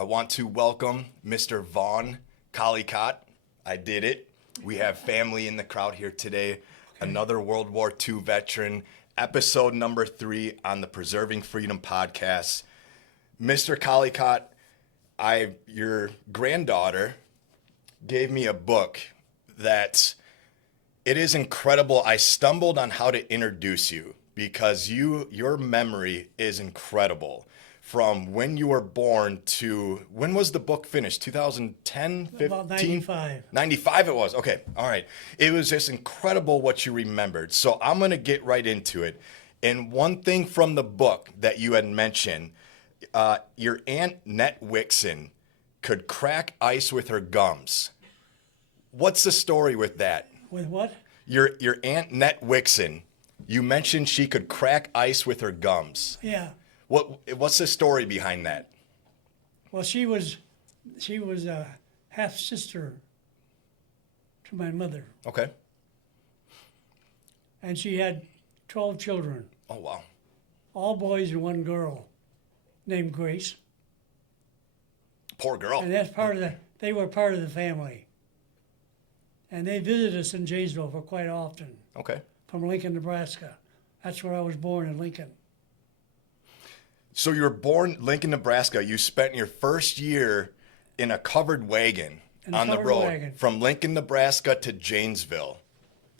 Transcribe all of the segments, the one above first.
I want to welcome Mr. Vaughn Collicott. I did it. We have family in the crowd here today. Another World War II veteran. Episode number 3 on the Preserving Freedom podcast. Mr. Collicott, your granddaughter gave me a book that it is incredible. I stumbled on how to introduce you because your memory is incredible. From when you were born to, when was the book finished? 2010, 15? About 95. 95 it was. Okay. All right. It was just incredible what you remembered. So I'm going to get right into it. And one thing from the book that you had mentioned, your Aunt Nett Wixon could crack ice with her gums. What's the story with that? With what? Your Aunt Nett Wixon, you mentioned she could crack ice with her gums. Yeah. What's the story behind that? Well, she was a half sister to my mother, Okay. and she had 12 children, Oh, wow. all boys and one girl, named Grace. Poor girl. And that's they were part of the family. And they visited us in Janesville for quite often, Okay. from Lincoln, Nebraska. That's where I was born, in Lincoln. So you were born Lincoln, Nebraska. You spent your first year in a covered wagon on the road from Lincoln, Nebraska to Janesville.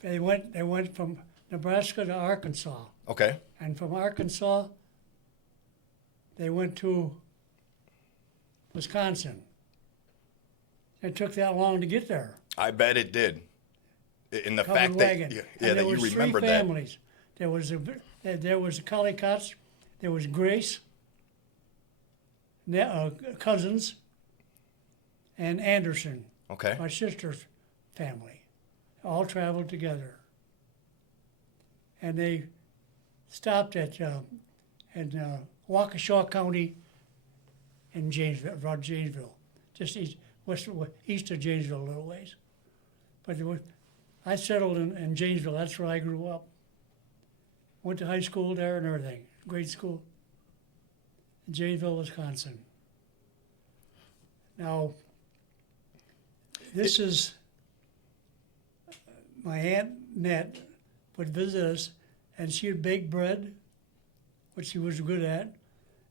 They went from Nebraska to Arkansas. Okay. And from Arkansas, they went to Wisconsin. It took that long to get there. I bet it did. In the Covered fact wagon. that And that you remembered that. There was the Collicotts, there was Grace, cousins, and Anderson, Okay. my sister's family, all traveled together. And they stopped at Waukesha County in Janesville, just east of Janesville a little ways. But I settled in Janesville. That's where I grew up. Went to high school there and everything, grade school, in Janesville, Wisconsin. Now, this is my Aunt Nett would visit us, and she would bake bread, which she was good at,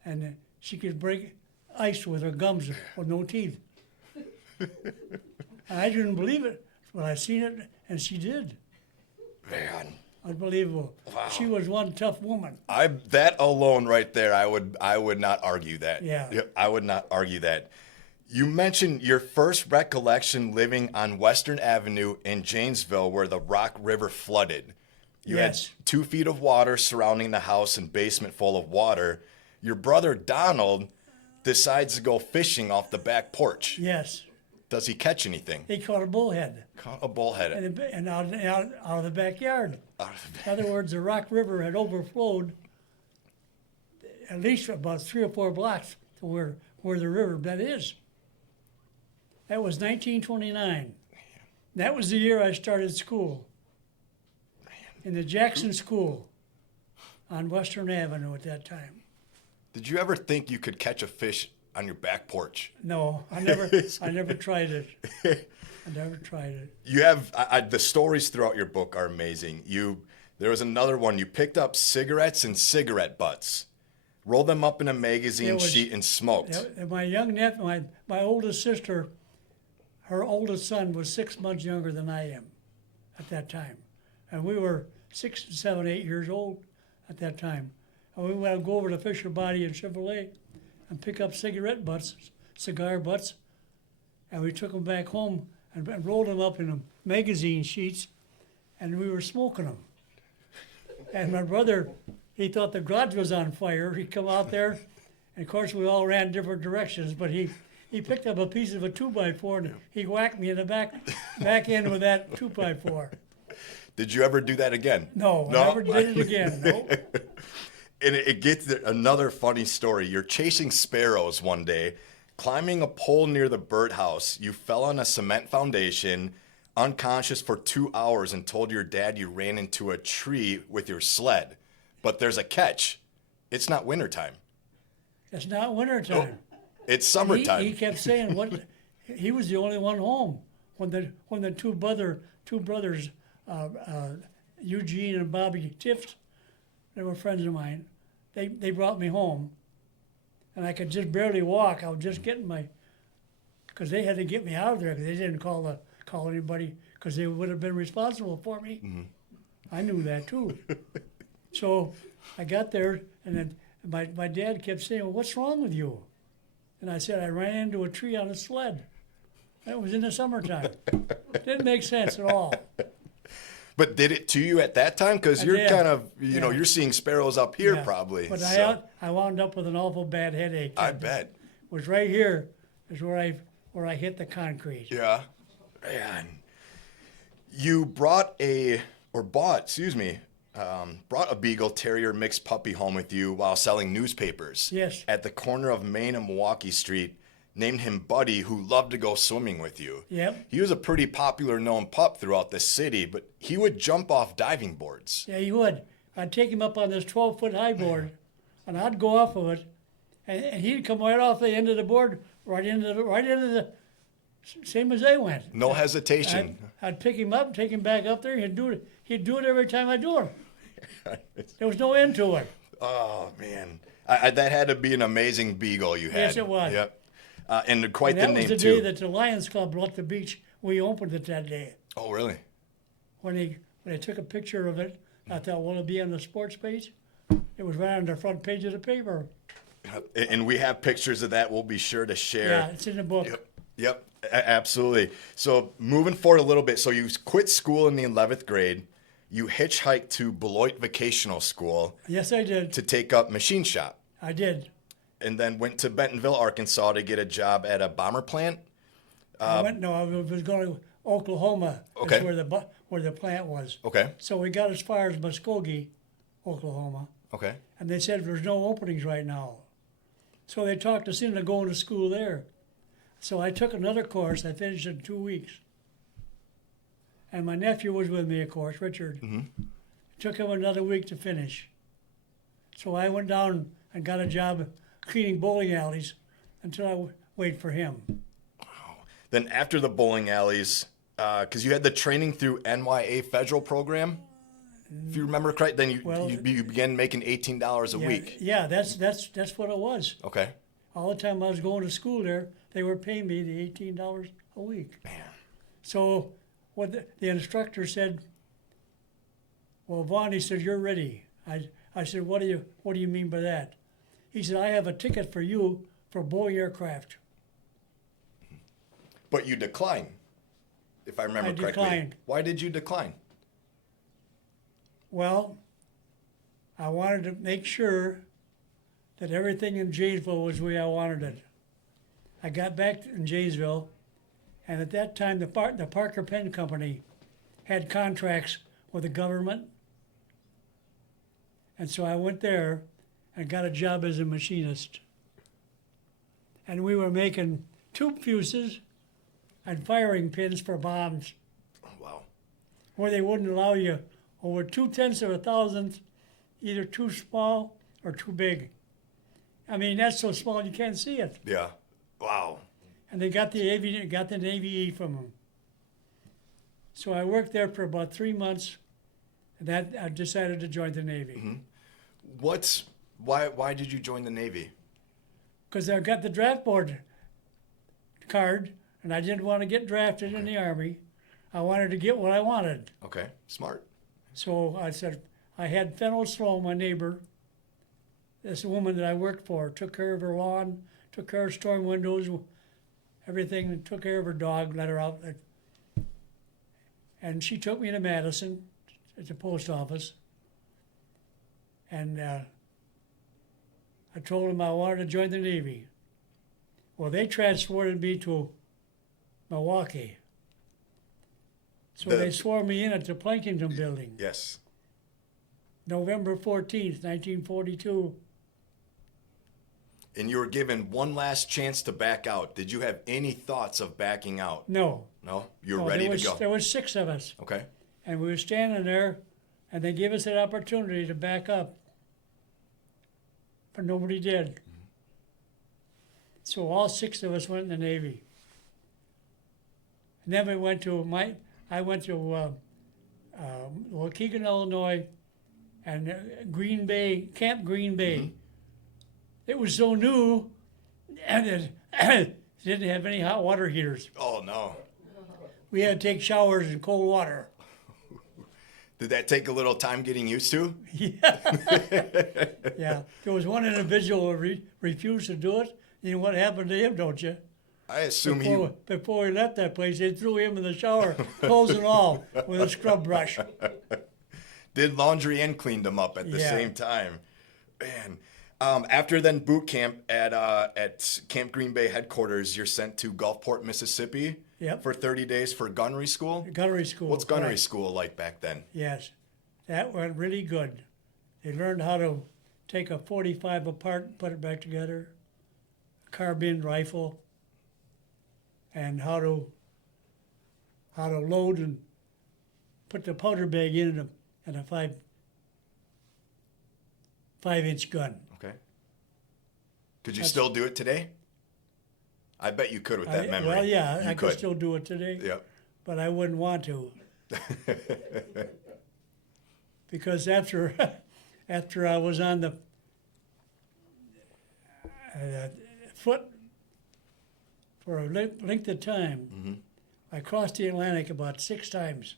and she could break ice with her gums with no teeth. I didn't believe it, but I seen it, and she did. Man. Unbelievable. Wow. She was one tough woman. That alone right there, I would not argue that. Yeah. I would not argue that. You mentioned your first recollection living on Western Avenue in Janesville where the Rock River flooded. You Yes. had 2 feet of water surrounding the house and basement full of water. Your brother Donald decides to go fishing off the back porch. Yes. Does he catch anything? He caught a bullhead Caught a bullhead. and out of the backyard. In other words, the Rock River had overflowed at least about 3 or 4 blocks to where the riverbed is. That was 1929. That was the year I started school in the Jackson School on Western Avenue at that time. Did you ever think you could catch a fish on your back porch? No, I never tried it. I never tried it. You have the stories throughout your book are amazing. There was another one. You picked up cigarettes and cigarette butts, rolled them up in a magazine sheet, and smoked. My young nephew, my oldest sister, her oldest son was 6 months younger than I am at that time, and we were 6, 7, 8 years old at that time. And we would go over to Fisher Body and Chevrolet and pick up cigar butts, and we took them back home and rolled them up in magazine sheets, and we were smoking them. And my brother, he thought the garage was on fire. He'd come out there, and of course we all ran different directions, but he picked up a piece of a 2x4 and he whacked me in the back end with that 2x4. Did you ever do that again? No, I never did it again, no. And it gets another funny story. You're chasing sparrows one day, climbing a pole near the birdhouse. You fell on a cement foundation, unconscious for 2 hours, and told your dad you ran into a tree with your sled. But there's a catch. It's not wintertime. It's not wintertime. It's summertime. He kept saying what he was the only one home when the two brothers, Eugene and Bobby Tift, they were friends of mine. They brought me home, and I could just barely walk. I was just getting because they had to get me out of there because they didn't call anybody because they would have been responsible for me. Mm-hmm. I knew that too. So I got there, and then my dad kept saying, "Well, what's wrong with you?" And I said, "I ran into a tree on a sled." That was in the summertime. Didn't make sense at all. But did it to you at that time? Because you're kind of, you're seeing sparrows up here probably. But so. I wound up with an awful bad headache. I bet. It was right here is where I hit the concrete. Yeah. Man. You brought a Beagle Terrier mixed puppy home with you while selling newspapers. Yes. At the corner of Main and Milwaukee Street. Named him Buddy, who loved to go swimming with you. Yep. He was a pretty popular known pup throughout the city, but he would jump off diving boards. Yeah, he would. I'd take him up on this 12-foot high board, and I'd go off of it, and he'd come right off the end of the board, right into the same as they went. No hesitation. I'd pick him up, take him back up there. He'd do it every time I do it. There was no end to it. Oh man, that had to be an amazing Beagle you had. Yes, it was. Yep. And quite the name too. That was the day that the Lions Club left the beach. We opened it that day. Oh really? When they took a picture of it, I thought, will it be on the sports page? It was right on the front page of the paper. And we have pictures of that. We'll be sure to share. Yeah, it's in the book. Yep. Absolutely. So moving forward a little bit. So you quit school in the 11th grade. You hitchhiked to Beloit Vocational School. Yes, I did. To take up machine shop. I did. And then went to Bentonville, Arkansas to get a job at a bomber plant. I was going to Oklahoma. Okay. That's where the plant was. Okay. So we got as far as Muskogee, Oklahoma. Okay. And they said there's no openings right now. So they talked us into going to school there. So I took another course. I finished in 2 weeks. And my nephew was with me, of course, Richard. Mm-hmm. Took him another week to finish. So I went down and got a job cleaning bowling alleys until I wait for him. Wow. Then after the bowling alleys, because you had the training through NYA federal program, if you remember correctly, then you began making $18 a week. Yeah, that's what it was. Okay. All the time I was going to school there, they were paying me the $18 a week. Man. So what the instructor said, well, Vaughn, he said, you're ready. I said, what do you mean by that? He said, I have a ticket for you for Boeing aircraft. But you declined, if I remember correctly. I declined. Why did you decline? Well, I wanted to make sure that everything in Janesville was the way I wanted it. I got back in Janesville, and at that time, the Parker Pen Company had contracts with the government. And so I went there and got a job as a machinist. And we were making tube fuses and firing pins for bombs. Oh, wow. Where they wouldn't allow you over 0.2 of a thousandth, either too small or too big. I mean, that's so small you can't see it. Yeah. Wow. And they got the Navy E from them. So I worked there for about 3 months, and that I decided to join the Navy. Mm-hmm. Why did you join the Navy? Because I got the draft board card, and I didn't want to get drafted in the Army. I wanted to get what I wanted. Okay, smart. So I said, I had Fennel Sloan, my neighbor, this woman that I worked for, took care of her lawn, took care of storm windows, everything, took care of her dog, let her out. And she took me to Madison at the post office. And I told them I wanted to join the Navy. Well, they transported me to Milwaukee. So they swore me in at the Plankington building. Yes. November 14th, 1942. And you were given one last chance to back out. Did you have any thoughts of backing out? No. No? You were ready to go? There was 6 of us. Okay. And we were standing there, and they gave us an opportunity to back up. But nobody did. So all 6 of us went in the Navy. And then I went to Waukegan, Illinois, and Green Bay, Camp Green Bay. It was so new, and it didn't have any hot water heaters. Oh, no. We had to take showers in cold water. Did that take a little time getting used to? Yeah. Yeah. There was one individual who refused to do it. You know what happened to him, don't you? I assume Before he left that place, they threw him in the shower, clothes and all, with a scrub brush. did laundry and cleaned them up at the same time. Man. After then boot camp at Camp Green Bay headquarters, you're sent to Gulfport, Mississippi for 30 days for gunnery school? Gunnery school. What's gunnery school like back then? Yes. That went really good. They learned how to take a .45 apart and put it back together, a carbine rifle, and how to load and put the powder bag in a 5-inch gun. Okay. Could you still do it today? I bet you could with that memory. Well, yeah, I could could still do it today. Yep. But I wouldn't want to. Because after I was on the foot for a length of time, I crossed the Atlantic about 6 times.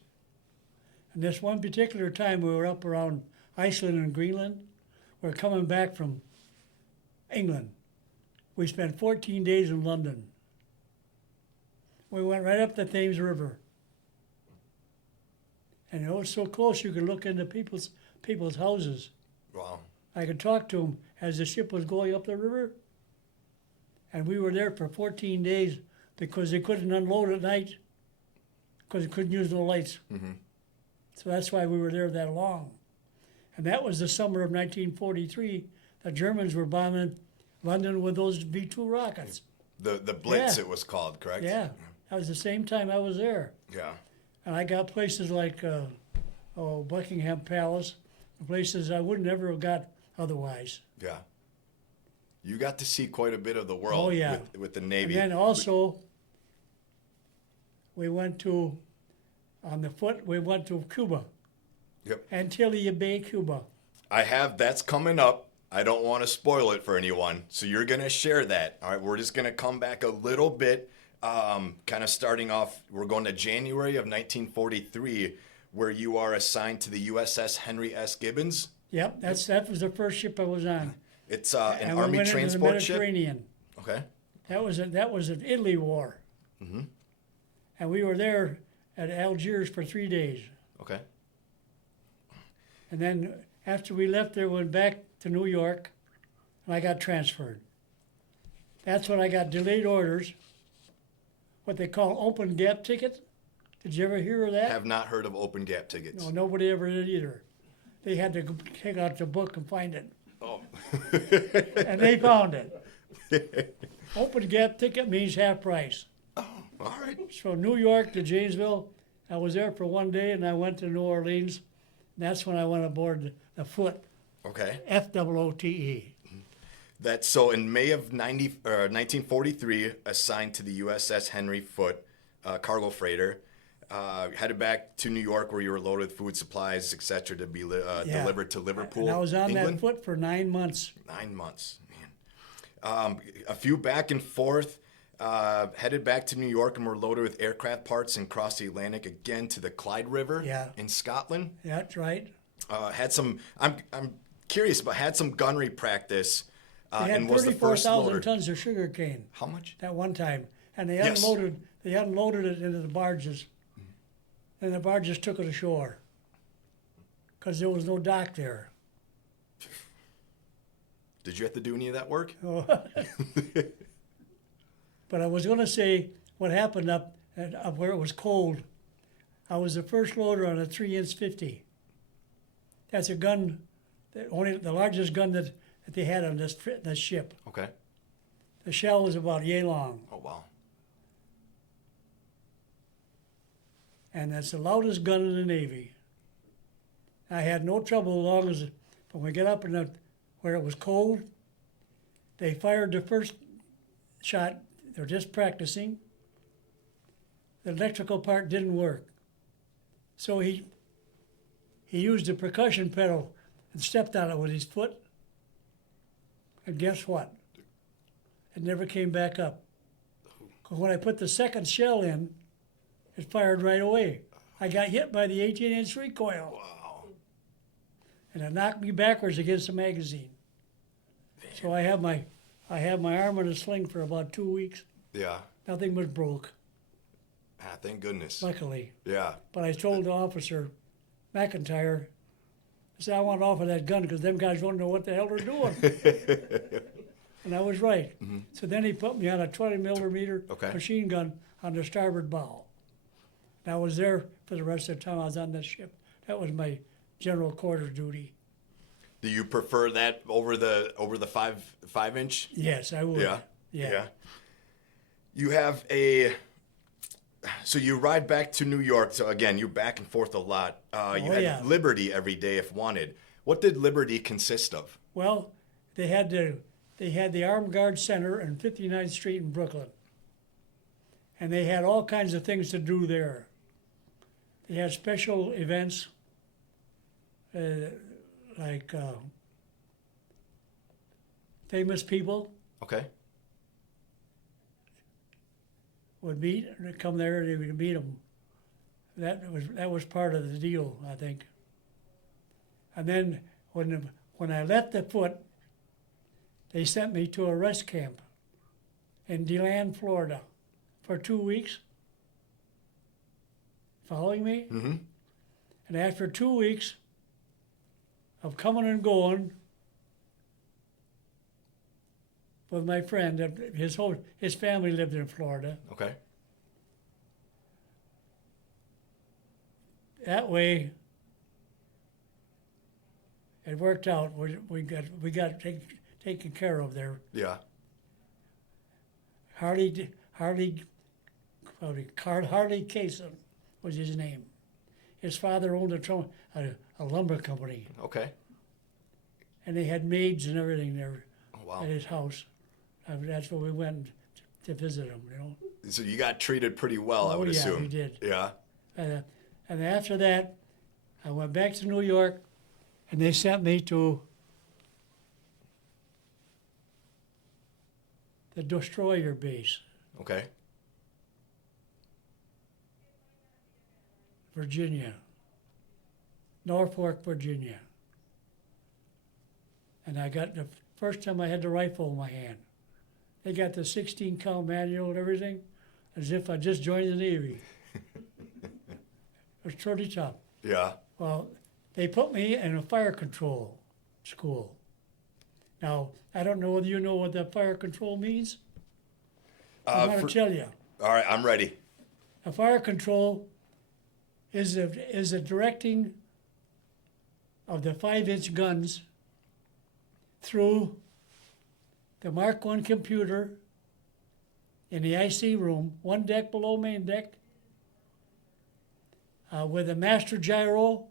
And this one particular time we were up around Iceland and Greenland. We're coming back from England. We spent 14 days in London. We went right up the Thames River. And it was so close you could look into people's houses. Wow. I could talk to them as the ship was going up the river. And we were there for 14 days because they couldn't unload at night because they couldn't use no lights. So that's why we were there that long. And that was the summer of 1943. The Germans were bombing London with those V-2 rockets. The Blitz, it was called, correct? Yeah. That was the same time I was there. Yeah. And I got places like Buckingham Palace, places I would never have got otherwise. Yeah. You got to see quite a bit of the world with the Navy. And then also, we went to Cuba. Yep. Antigua Bay, Cuba. That's coming up. I don't want to spoil it for anyone. So you're going to share that. All right. We're just going to come back a little bit, kind of starting off. We're going to January of 1943, where you are assigned to the USS Henry S. Gibbons. Yep. That was the first ship I was on. It's an and Army we went transport into the Mediterranean. ship. Okay. That was an Italy war. And we were there at Algiers for 3 days. Okay. And then after we left there, we went back to New York, and I got transferred. That's when I got delayed orders, what they call open gap ticket. Did you ever hear of that? Have not heard of open gap tickets. No, nobody ever did either. They had to take out the book and find it. Oh. And they found it. Open gap ticket means half price. Oh, all right. So New York to Janesville, I was there for 1 day, and I went to New Orleans. That's when I went aboard the Foot. Okay. FOOTE. That's so in May of 1943, assigned to the USS Henry Foote, cargo freighter, headed back to New York where you were loaded with food supplies, etc., to be delivered to Liverpool, And I was on England. that Foot for 9 months. 9 months, man. A few back and forth, headed back to New York and were loaded with aircraft parts and crossed the Atlantic again to the Clyde River in Scotland. Yeah, that's right. Had some. I'm curious, but had some gunnery practice. They had and was the first 34,000 loader. tons of sugar cane How much? that one time, and they Yes. unloaded it into the barges, and the barges took it ashore because there was no dock there. Did you have to do any of that work? But I was going to say what happened up where it was cold. I was the first loader on a 3-inch 50. That's a gun, the largest gun that they had on this ship. Okay. The shell was about yay long, Oh wow. and that's the loudest gun in the Navy. I had no trouble as long as when we get up where it was cold, they fired the first shot, they're just practicing. The electrical part didn't work. So he used a percussion pedal and stepped on it with his foot. And guess what? It never came back up. 'Cause when I put the second shell in, it fired right away. I got hit by the 18-inch recoil. Wow. And it knocked me backwards against the magazine. So I have my arm in a sling for about 2 weeks. Yeah. Nothing was broke, Ah, thank goodness. luckily. Yeah. But I told the officer, McIntyre, I said, I want off of that gun because them guys don't know what the hell they're doing. And I was right. Mm-hmm. So then he put me on a 20 millimeter Okay. machine gun on the starboard bow. And I was there for the rest of the time I was on this ship. That was my general quarters duty. Do you prefer that over the 5-inch? Yes, I would. Yeah. Yeah. You have so you ride back to New York. So again, you're back and forth a lot. You had yeah. Liberty every day if wanted. What did Liberty consist of? Well, they had the Armed Guard Center on 59th Street in Brooklyn. And they had all kinds of things to do there. They had special events like famous people Okay. would meet, and they'd come there and they would meet them. That was part of the deal, I think. And then when I left the foot, they sent me to a rest camp in DeLand, Florida, for 2 weeks. Following me? Mm-hmm. And after 2 weeks of coming and going with my friend, his family lived in Florida. Okay. That way, it worked out. We got taken care of there. Yeah. Harley Kaysen was his name. His father owned a lumber company, Okay. and they had maids and everything there Oh, wow. at his house. That's where we went to visit him, you know. So you got treated pretty well, I would yeah, assume. we did. Yeah. And after that, I went back to New York, and they sent me to the destroyer base, Okay. Virginia, Norfolk, Virginia. And I got the first time I had the rifle in my hand. They got the 16 cal manual and everything, as if I just joined the Navy. It was pretty tough. Yeah. Well, they put me in a fire control school. Now, I don't know whether you know what that fire control means. I'm going to tell you. All right, I'm ready. A fire control is a directing of the 5-inch guns through the Mark I computer in the IC room, one deck below main deck, with a master gyro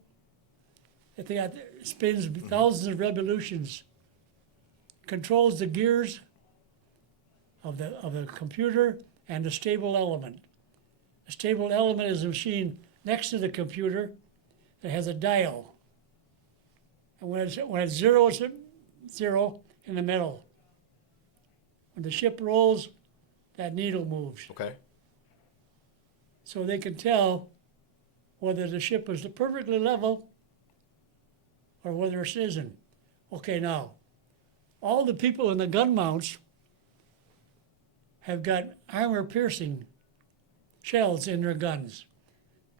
that spins thousands of revolutions, controls the gears of the computer and the stable element. The stable element is a machine next to the computer that has a dial. And when it's zero, it's zero in the middle. When the ship rolls, that needle moves. Okay. So they can tell whether the ship is perfectly level or whether it isn't. Okay, now, all the people in the gun mounts have got armor-piercing shells in their guns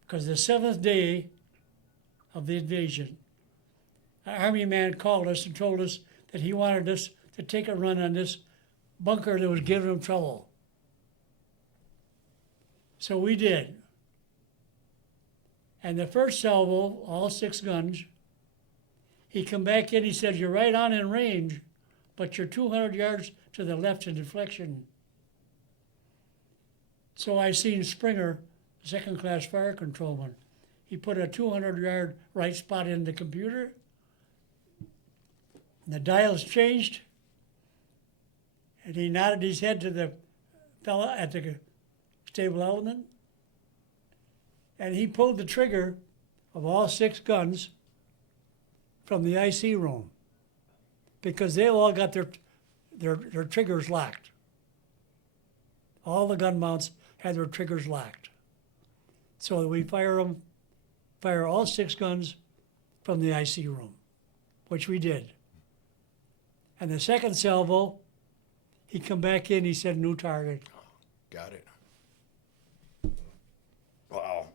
because the 7th day of the invasion, an army man called us and told us that he wanted us to take a run on this bunker that was giving him trouble. So we did. And the first salvo, all 6 guns, he come back in, he said, you're right on in range, but you're 200 yards to the left in deflection. So I seen Springer, second-class fire controlman. He put a 200-yard right spot in the computer. And the dials changed, and he nodded his head to the fella at the stable element, and he pulled the trigger of all 6 guns from the IC room because they all got their triggers locked. All the gun mounts had their triggers locked. So we fire all 6 guns from the IC room, which we did. And the second salvo, he come back in, he said, new target. Got it. Wow.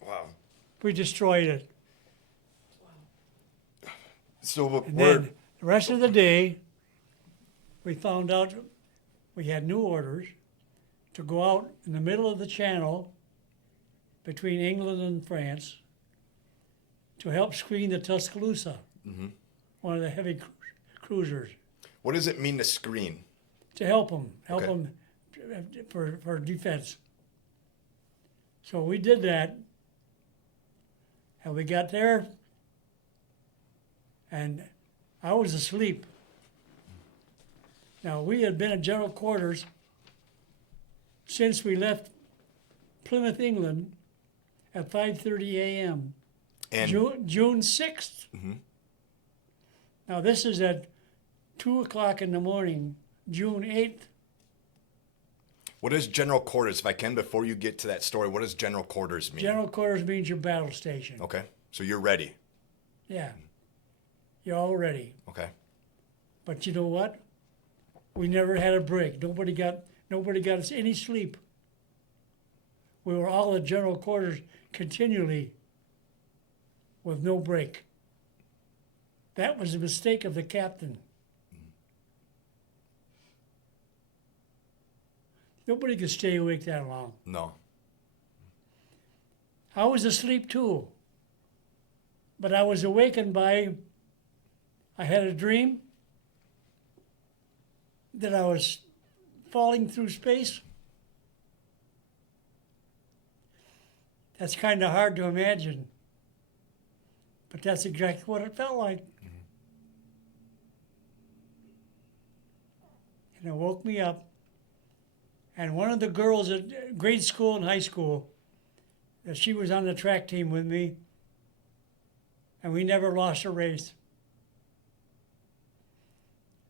Wow. We destroyed it. So And we're then the rest of the day, we found out we had new orders to go out in the middle of the channel between England and France to help screen the Tuscaloosa, one of the heavy cruisers, what does it mean to screen? to help them Okay. for defense. So we did that, and we got there, and I was asleep. Now, we had been in general quarters since we left Plymouth, England at 5:30 a.m. And June 6th. Now, this is at 2 o'clock in the morning, June 8th. what is general quarters? If I can, before you get to that story, what does general quarters mean? General quarters means your battle station. Okay. So you're ready. Yeah. You're all ready. Okay. But you know what? We never had a break. Nobody got us any sleep. We were all at general quarters continually with no break. That was a mistake of the captain. Nobody could stay awake that long. No. I was asleep too. But I was awakened by, I had a dream that I was falling through space. That's kind of hard to imagine. But that's exactly what it felt like. And it woke me up. And one of the girls at grade school and high school, she was on the track team with me, and we never lost a race.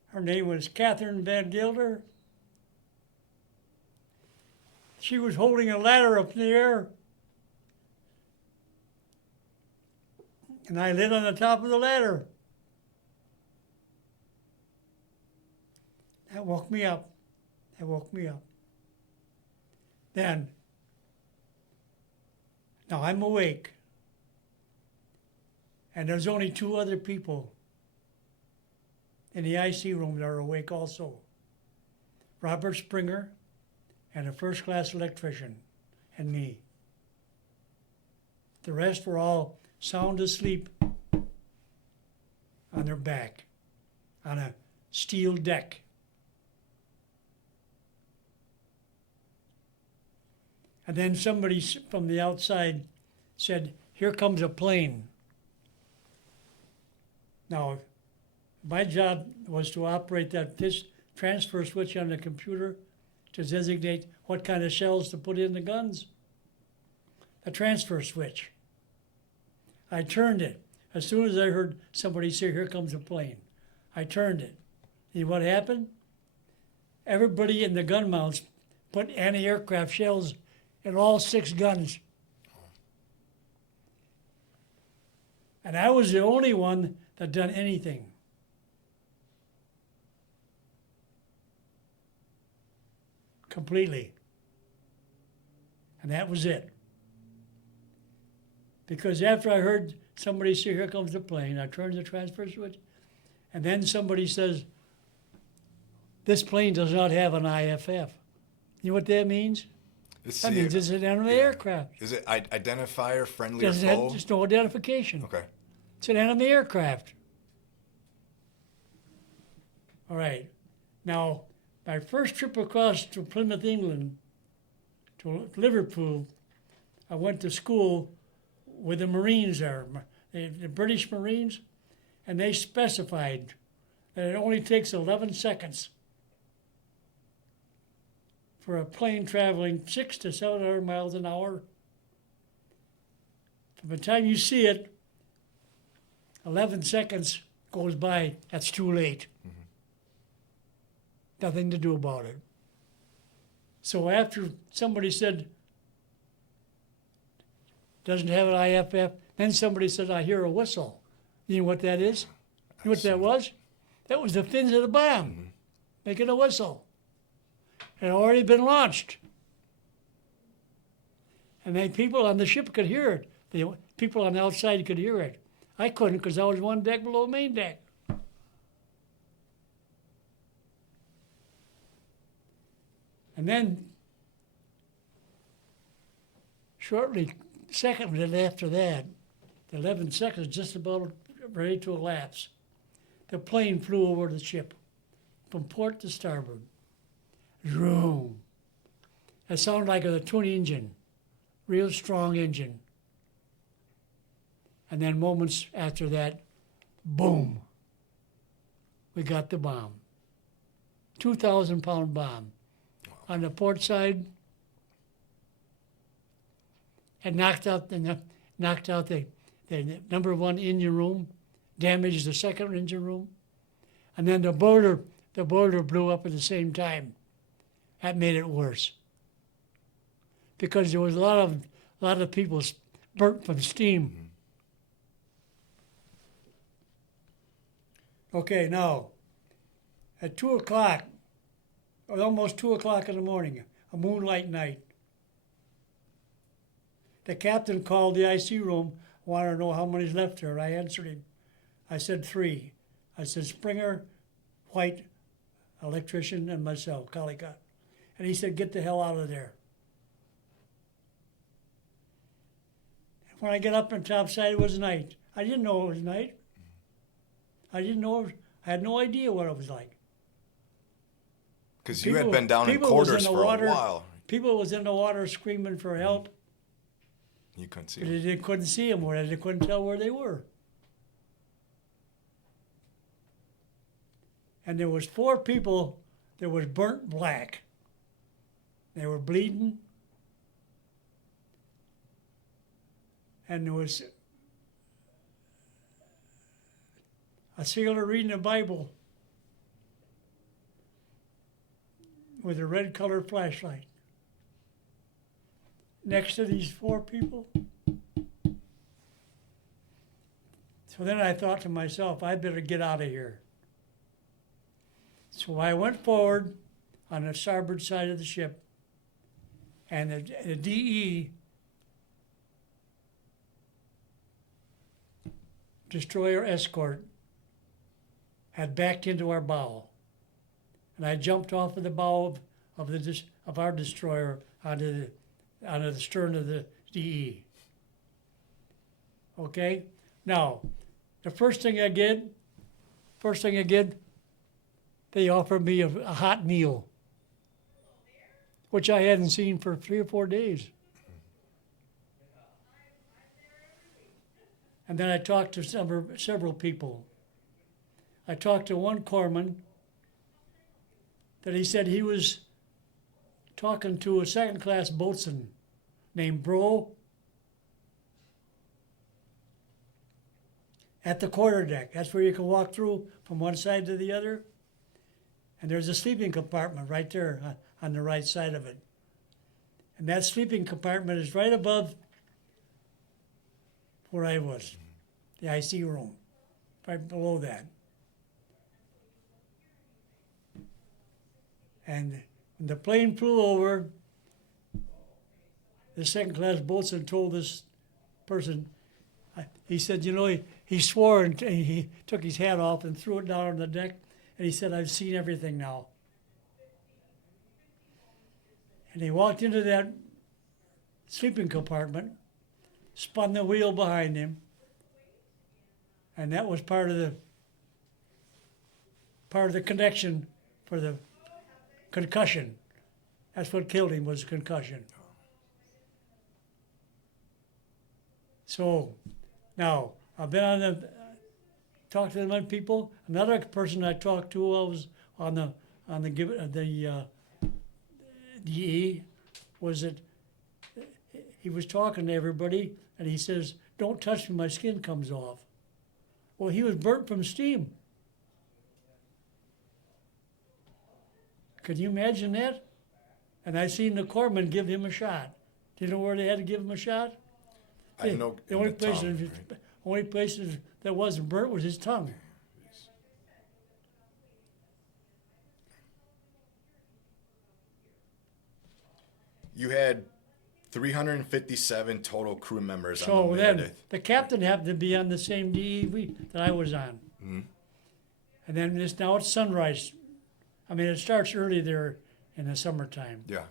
Her name was Catherine Van Gilder. She was holding a ladder up in the air, and I lit on the top of the ladder. That woke me up. That woke me up. Then, now I'm awake, and there's only 2 other people in the IC room that are awake also. Robert Springer and a first-class electrician and me. The rest were all sound asleep on their back on a steel deck. And then somebody from the outside said, "Here comes a plane." Now, my job was to operate that transfer switch on the computer to designate what kind of shells to put in the guns. The transfer switch. I turned it. As soon as I heard somebody say, "Here comes a plane," I turned it. And what happened? Everybody in the gun mounts put anti-aircraft shells in all 6 guns. And I was the only one that done anything. Completely. And that was it. Because after I heard somebody say, "Here comes the plane," I turned the transfer switch, and then somebody says, "This plane does not have an IFF." You know what that means? That means it's an enemy aircraft. Is it identifier, friendly, or Doesn't have foe? just no identification. Okay. It's an enemy aircraft. All right. Now, my first trip across to Plymouth, England, to Liverpool, I went to school with the Marines there, the British Marines, and they specified that it only takes 11 seconds for a plane traveling 600 to 700 miles an hour. From the time you see it, 11 seconds goes by, that's too late. Nothing to do about it. So after somebody said, doesn't have an IFF, then somebody said, I hear a whistle. You know what that is? You know what that was? That was the fins of the bomb making a whistle. It had already been launched. And then people on the ship could hear it. The people on the outside could hear it. I couldn't because I was one deck below main deck. And then, shortly, secondly after that, the 11 seconds just about ready to elapse, the plane flew over the ship from port to starboard. Vroom. It sounded like a twin engine, real strong engine. And then moments after that, boom, we got the bomb. 2,000-pound bomb. On the port side, and knocked out the number one engine room, damaged the second engine room, and then the boiler blew up at the same time. That made it worse because there was a lot of people burnt from steam. Okay, now at 2 o'clock. It was almost 2 o'clock in the morning, a moonlight night. The captain called the IC room, wanted to know how many's left there. I answered him. I said 3. I said Springer, White, electrician, and myself, Collicott. And he said, get the hell out of there. When I got up on top side, it was night. I didn't know it was night. I had no idea what it was like. Because you had been down in quarters for a while. People was in the water screaming for help. You couldn't see But them. they couldn't see them, or they couldn't tell where they were. And there was 4 people that was burnt black. They were bleeding. And there was a sailor reading the Bible with a red colored flashlight next to these 4 people. So then I thought to myself, I better get out of here. So I went forward on the starboard side of the ship, and the DE, destroyer escort, had backed into our bow. And I jumped off of the bow of our destroyer onto the stern of the DE. Okay? Now, the first thing I did, they offered me a hot meal, which I hadn't seen for 3 or 4 days. And then I talked to several people. I talked to one corpsman that he said he was talking to a second-class boatswain named Bro at the quarterdeck. That's where you can walk through from one side to the other. And there's a sleeping compartment right there on the right side of it. And that sleeping compartment is right above where I was, the IC room, right below that. And when the plane flew over, the second-class boatswain told this person, he said, you know, he swore and he took his hat off and threw it down on the deck, and he said, I've seen everything now. And he walked into that sleeping compartment, spun the wheel behind him, and that was part of the connection for the concussion. That's what killed him, was concussion. So now I've been talked to them people. Another person I talked to, I was on the DE was that he was talking to everybody, and he says, "Don't touch me, my skin comes off." Well, he was burnt from steam. Could you imagine that? And I seen the corpsman give him a shot. Do you know where they had to give him a shot? I know The only in the tongue, right? only places that wasn't burnt was his tongue. You had 357 total crew members on So the then Meredith. the captain happened to be on the same DE that I was on. Mm-hmm. And then now it's sunrise. I mean, it starts early there in the summertime. Yeah.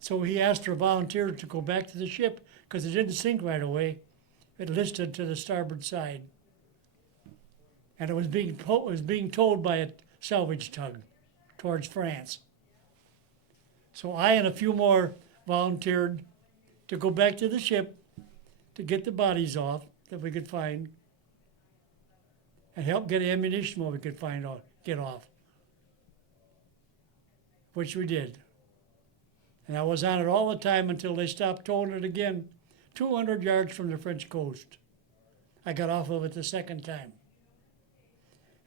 So he asked for volunteers to go back to the ship because it didn't sink right away. It listed to the starboard side. And it was being towed by a salvage tug towards France. So I and a few more volunteered to go back to the ship to get the bodies off that we could find and help get ammunition what we could get off, which we did. And I was on it all the time until they stopped towing it again, 200 yards from the French coast. I got off of it the second time.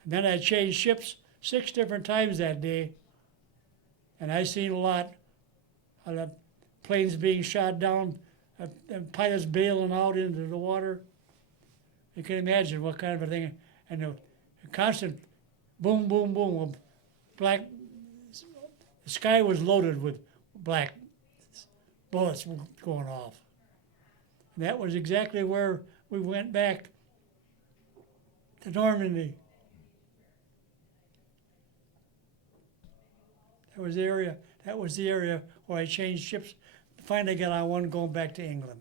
And then I changed ships 6 different times that day, and I seen a lot of the planes being shot down, and pilots bailing out into the water. You can imagine what kind of a thing, and the constant boom, boom, boom, black. The sky was loaded with black bullets going off. And that was exactly where we went back to Normandy. That was the area where I changed ships. Finally got on one going back to England.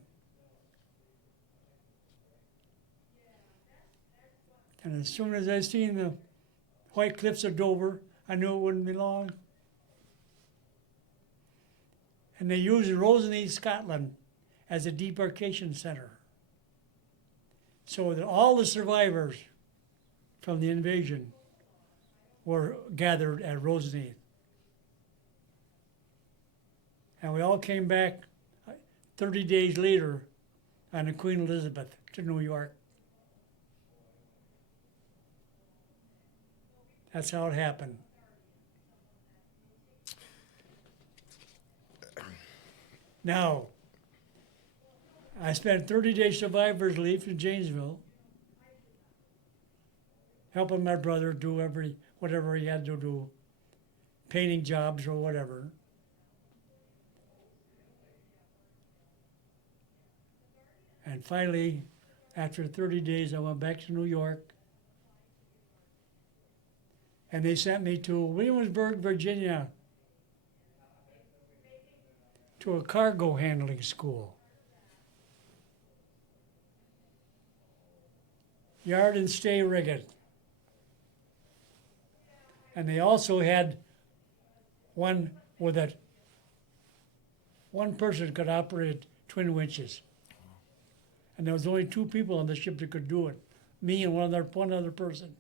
And as soon as I seen the white cliffs of Dover, I knew it wouldn't be long. And they used Rosenheath, Scotland as a debarkation center. So that all the survivors from the invasion were gathered at Rosenheath. And we all came back 30 days later on the Queen Elizabeth to New York. That's how it happened. Now, I spent 30-day survivor's leave in Janesville, helping my brother do whatever he had to do, painting jobs or whatever. And finally, after 30 days, I went back to New York. And they sent me to Williamsburg, Virginia, to a cargo handling school. Yard and stay rigging. And they also had one with one person could operate twin winches. And there was only 2 people on the ship that could do it, me and one other person.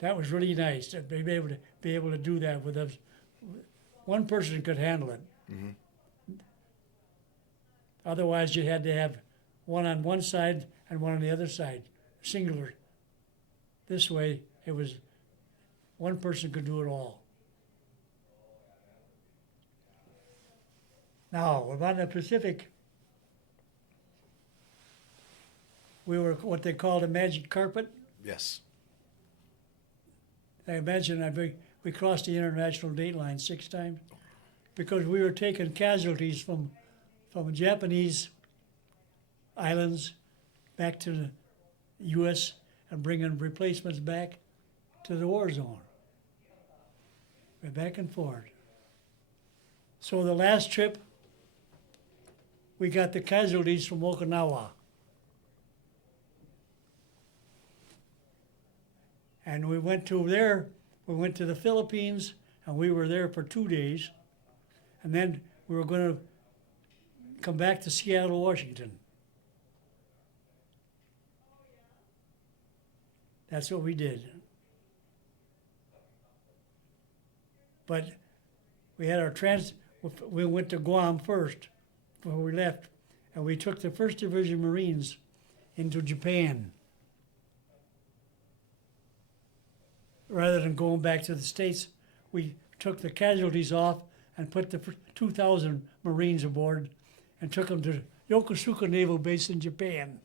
That was really nice to be able to do that with us. One person could handle it. Mm-hmm. Otherwise, you had to have one on one side and one on the other side, singular. This way, it was one person could do it all. Now, about the Pacific, we were what they called a magic carpet. Yes. I imagine we crossed the international date line 6 times because we were taking casualties from Japanese islands back to the U.S. and bringing replacements back to the war zone. We're back and forth. So the last trip, we got the casualties from Okinawa. And we went to the Philippines, and we were there for 2 days. And then we were going to come back to Seattle, Washington. That's what we did. But we had we went to Guam first before we left, and we took the 1st Division Marines into Japan. Rather than going back to the States, we took the casualties off and put the 2,000 Marines aboard and took them to Yokosuka Naval Base in Japan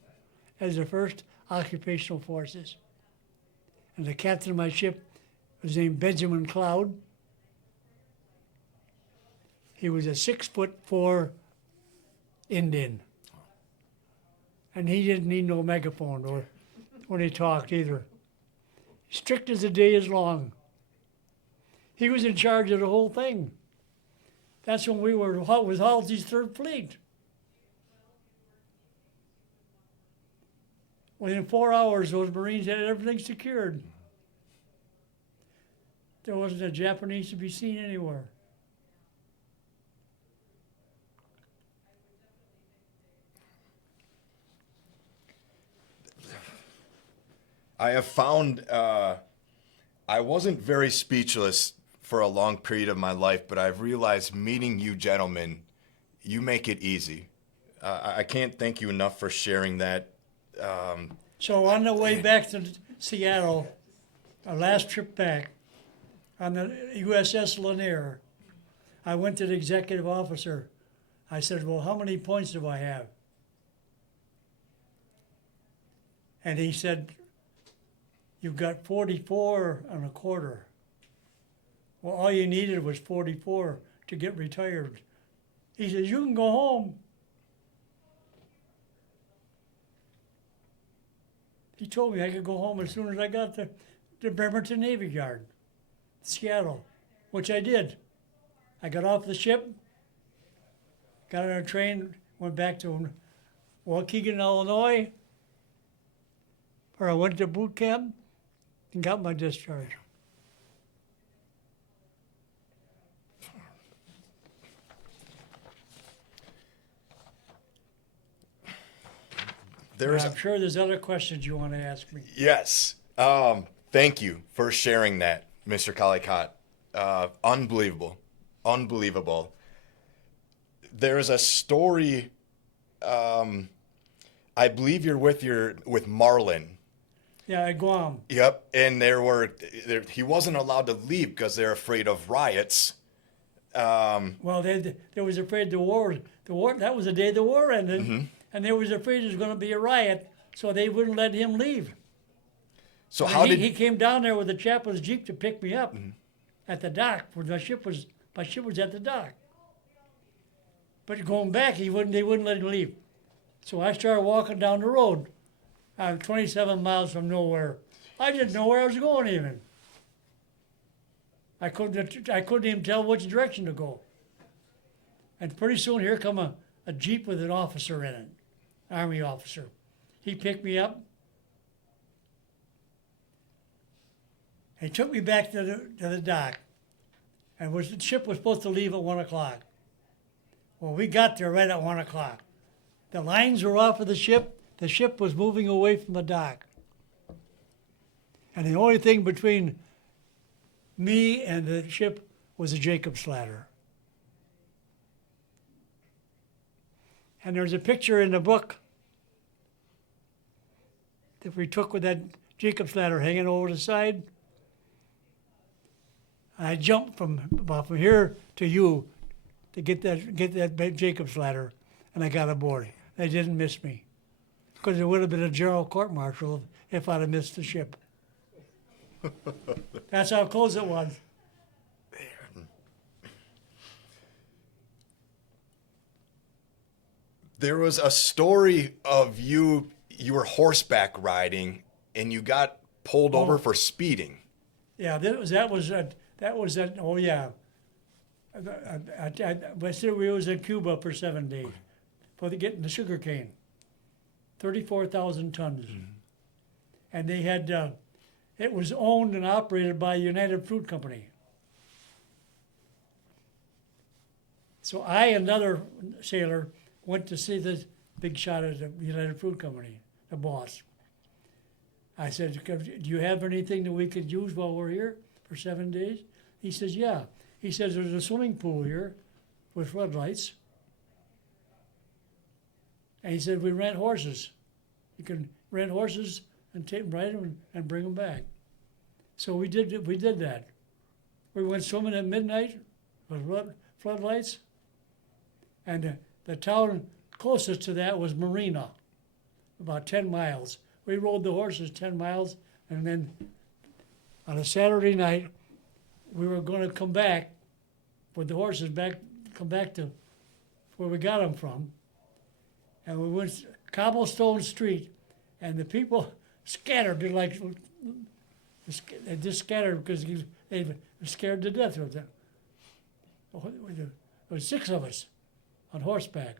as the 1st Occupational Forces. And the captain of my ship was named Benjamin Cloud. He was a 6'4" Indian. And he didn't need no megaphone or when he talked either. Strict as the day is long. He was in charge of the whole thing. That's when we were with Halsey's 3rd Fleet. Within 4 hours, those Marines had everything secured. There wasn't a Japanese to be seen anywhere. I have found I wasn't very speechless for a long period of my life, but I've realized meeting you gentlemen, you make it easy. I can't thank you enough for sharing that. So on the way back to Seattle, our last trip back, on the USS Lanier, I went to the executive officer. I said, well, how many points do I have? And he said, you've got 44 and a quarter. Well, all you needed was 44 to get retired. He says, you can go home. He told me I could go home as soon as I got to Bremerton Navy Yard, Seattle, which I did. I got off the ship, got on a train, went back to Waukegan, Illinois, where I went to boot camp and got my discharge. I'm sure there's other questions you want to ask me. Yes. Thank you for sharing that, Mr. Collicott. Unbelievable. Unbelievable. There is a story, I believe you're with Marlin. Yeah, at Guam. Yep, and he wasn't allowed to leave because they're afraid of riots. Well, they was afraid the war, that was the day the war ended, and they was afraid there was going to be a riot, so they wouldn't let him leave. So he came down there with a chap with his Jeep to pick me up at the dock, where my ship was at the dock. But going back, they wouldn't let him leave. So I started walking down the road. I'm 27 miles from nowhere. I didn't know where I was going even. I couldn't even tell which direction to go. And pretty soon here come a Jeep with an officer in it, Army officer. He picked me up. He took me back to the dock. And the ship was supposed to leave at 1 o'clock. Well, we got there right at 1 o'clock. The lines were off of the ship. The ship was moving away from the dock. And the only thing between me and the ship was a Jacob's ladder. And there's a picture in the book that we took with that Jacob's ladder hanging over the side. I jumped from here to you to get that Jacob's ladder, and I got aboard. They didn't miss me, because it would have been a general court-martial if I'd have missed the ship. That's how close it was. There was a story of you were horseback riding, and you got pulled over for speeding. Yeah, oh yeah. We was in Cuba for 7 days for getting the sugar cane, 34,000 tons. And they had, it was owned and operated by United Fruit Company. So I and another sailor went to see the big shot at the United Fruit Company, the boss. I said, do you have anything that we could use while we're here for 7 days? He says, yeah. he says, there's a swimming pool here with floodlights. And he said, we rent horses. You can rent horses and take them, ride them, and bring them back. So we did that. We went swimming at midnight with floodlights. And the town closest to that was Marina, about 10 miles. We rode the horses 10 miles, and then on a Saturday night, we were going to come back with the horses come back to where we got them from. And we went cobblestone street, and the people scattered. They just scattered because they were scared to death of them. There was 6 of us on horseback,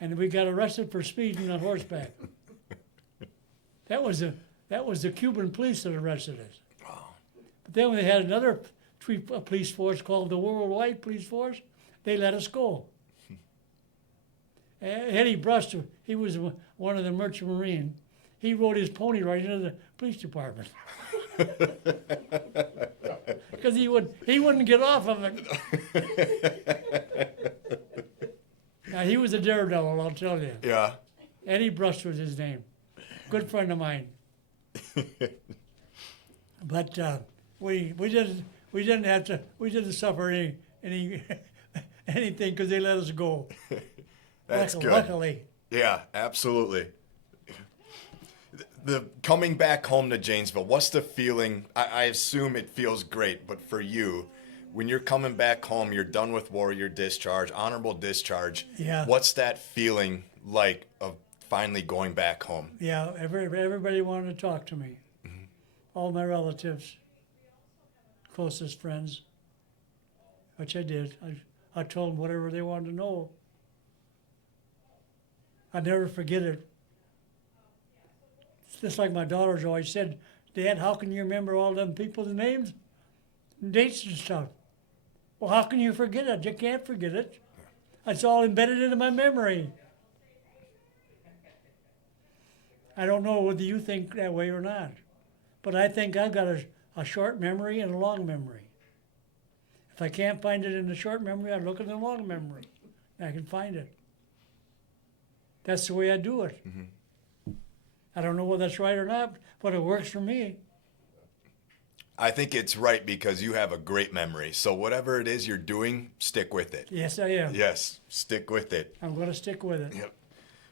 and we got arrested for speeding on horseback. That was the Cuban police that arrested us. Wow. But then they had another police force called the WWII police force. They let us go. Eddie Brust, he was one of the Merchant Marine. He rode his pony right into the police department. Because he wouldn't get off of it. Now, he was a daredevil, I'll tell you. Yeah. Eddie Brust was his name. Good friend of mine. But we didn't suffer any anything because they let us go. That's good. Luckily. Yeah, absolutely. The coming back home to Janesville, what's the feeling? I assume it feels great, but for you, when you're coming back home, you're done with warrior discharge, honorable discharge. Yeah. What's that feeling like of finally going back home? Yeah, everybody wanted to talk to me. Mm-hmm. All my relatives, closest friends, which I did. I told them whatever they wanted to know. I'd never forget it. It's just like my daughters always said, Dad, how can you remember all them people's names and dates and stuff? Well, how can you forget it? You can't forget it. It's all embedded into my memory. I don't know whether you think that way or not, but I think I've got a short memory and a long memory. If I can't find it in the short memory, I look in the long memory, and I can find it. That's the way I do it. Mm-hmm. I don't know whether that's right or not, but it works for me. I think it's right because you have a great memory. So whatever it is you're doing, stick with it. Yes, I am. Yes, stick with it. I'm going to stick with it. Yep.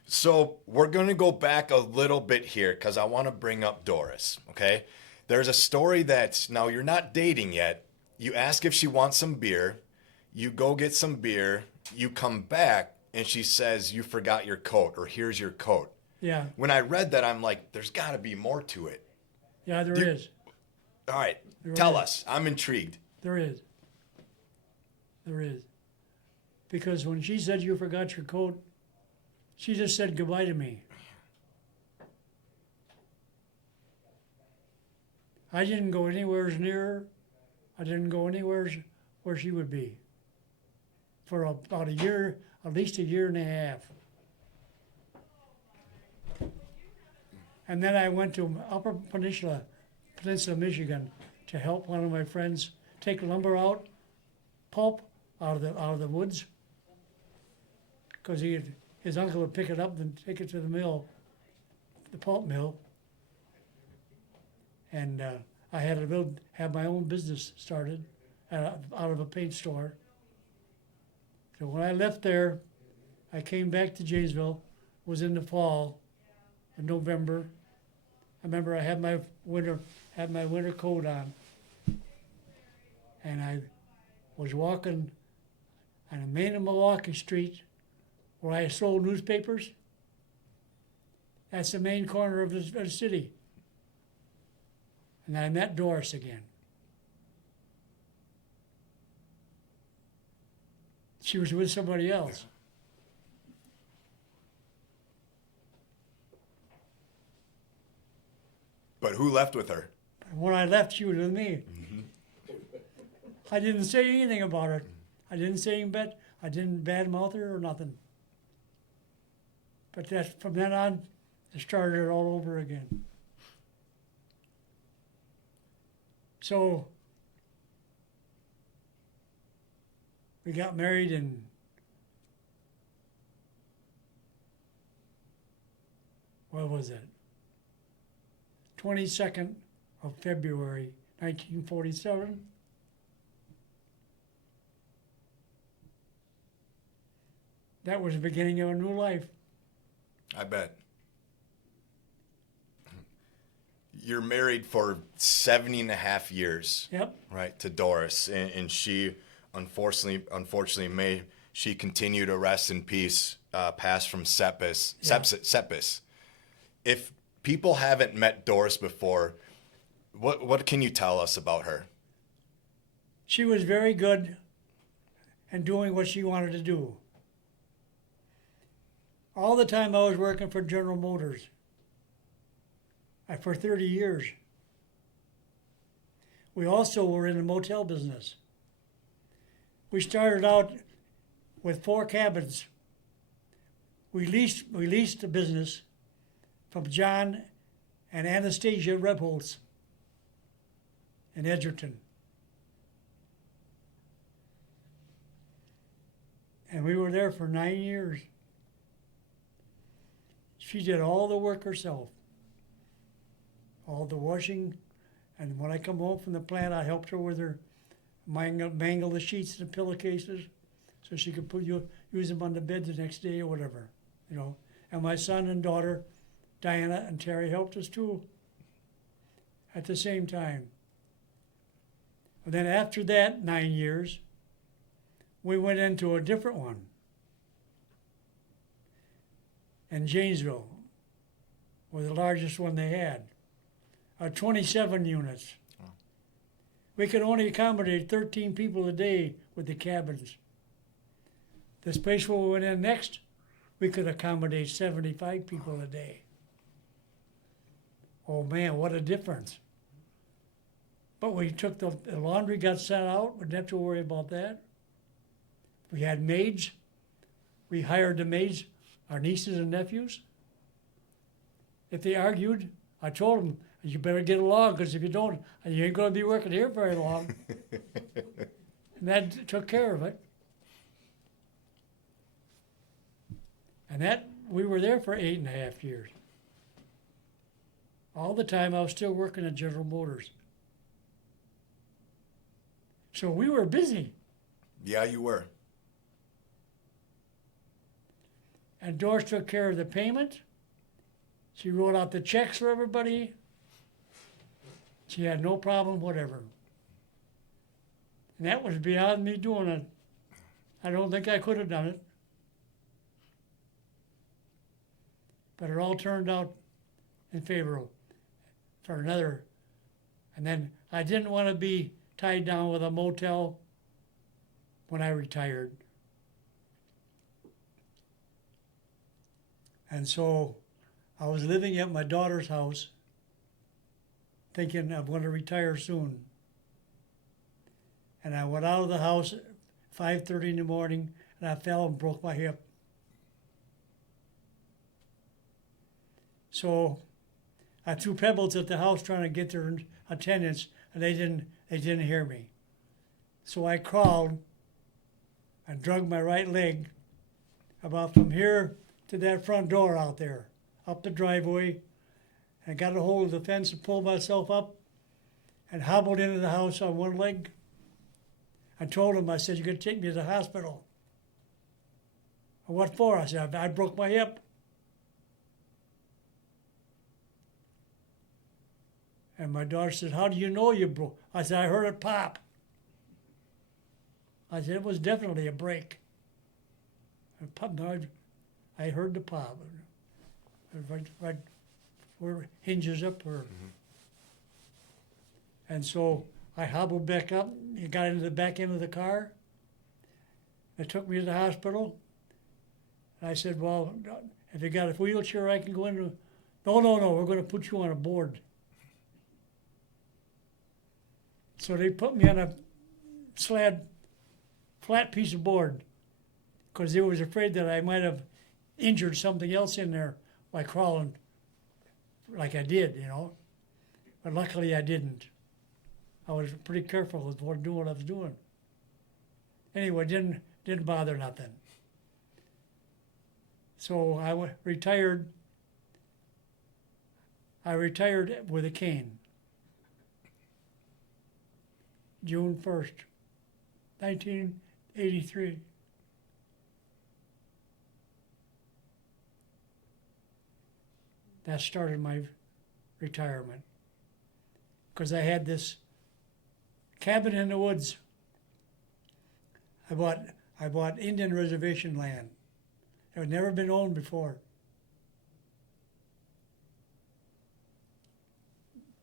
So we're going to go back a little bit here because I want to bring up Doris, okay? There's a story that, now you're not dating yet. You ask if she wants some beer. You go get some beer. You come back, and she says, you forgot your coat, or here's your coat. Yeah. When I read that, I'm like, there's got to be more to it. Yeah, there is. All right, tell us. I'm intrigued. There is. There is. Because when she said you forgot your coat, she just said goodbye to me. I didn't go anywhere near her. I didn't go anywhere where she would be. For about a year, at least a year and a half. And then I went to Upper Peninsula, Michigan, to help one of my friends take lumber out, pulp out of the woods, because his uncle would pick it up and take it to the mill, the pulp mill. And I had to have my own business started out of a paint store. So when I left there, I came back to Janesville. Was in the fall, in November. I remember I had my winter coat on, and I was walking on the main Milwaukee Street, where I sold newspapers. That's the main corner of the city. And I met Doris again. She was with somebody else. But who left with her? When I left, she was with me. Mm-hmm. I didn't say anything about it. I didn't say anything bad. I didn't badmouth her or nothing. But from then on, it started it all over again. So We got married in what was it? 22nd of February, 1947. That was the beginning of a new life. I bet. You're married for 70 and a half years. Yep. Right, to Doris. And she, unfortunately, may she continue to rest in peace, pass from sepsis. If people haven't met Doris before, what can you tell us about her? She was very good and doing what she wanted to do. All the time I was working for General Motors for 30 years. We also were in the motel business. We started out with 4 cabins. We leased the business from John and Anastasia Rebholz in Edgerton. And we were there for 9 years. She did all the work herself, all the washing, and when I come home from the plant, I helped her with her mangle the sheets and the pillowcases so she could use them on the bed the next day or whatever, you know. And my son and daughter, Diana and Terry, helped us too at the same time. And then after that 9 years, we went into a different one in Janesville, was the largest one they had, 27 units. Oh. We could only accommodate 13 people a day with the cabins. This place where we went in next, we could accommodate 75 people a day. Oh man, what a difference. But we took the laundry got sent out, we didn't have to worry about that. We had maids. We hired the maids, our nieces and nephews. If they argued, I told them, you better get along, because if you don't, you ain't going to be working here very long. And that took care of it. And that, we were there for 8.5 years. All the time I was still working at General Motors. So we were busy. Yeah, you were. And Doris took care of the payment. She wrote out the checks for everybody. She had no problem, whatever. And that was beyond me doing it. I don't think I could have done it. But it all turned out in favor for another. And then I didn't want to be tied down with a motel when I retired. And so I was living at my daughter's house, thinking I'm going to retire soon. And I went out of the house at 5:30 in the morning, and I fell and broke my hip. So I threw pebbles at the house trying to get their attendants, and they didn't hear me. So I crawled and drug my right leg about from here to that front door out there, up the driveway, and got a hold of the fence and pulled myself up and hobbled into the house on one leg. I told him, I said, you're going to take me to the hospital. And what for? I said, I broke my hip. And my daughter said, how do you know you broke? I said, I heard it pop. I said, it was definitely a break. And pop, I heard the pop. Right where it hinges up. And so I hobbled back up. He got into the back end of the car. They took me to the hospital. And I said, well, if you got a wheelchair, I can go into. No, we're going to put you on a board. So they put me on a flat piece of board, because they was afraid that I might have injured something else in there by crawling like I did, you know. But luckily I didn't. I was pretty careful with doing what I was doing. Anyway, didn't bother nothing. So I retired. I retired with a cane. June 1st, 1983. That started my retirement. Because I had this cabin in the woods. I bought Indian reservation land. It had never been owned before.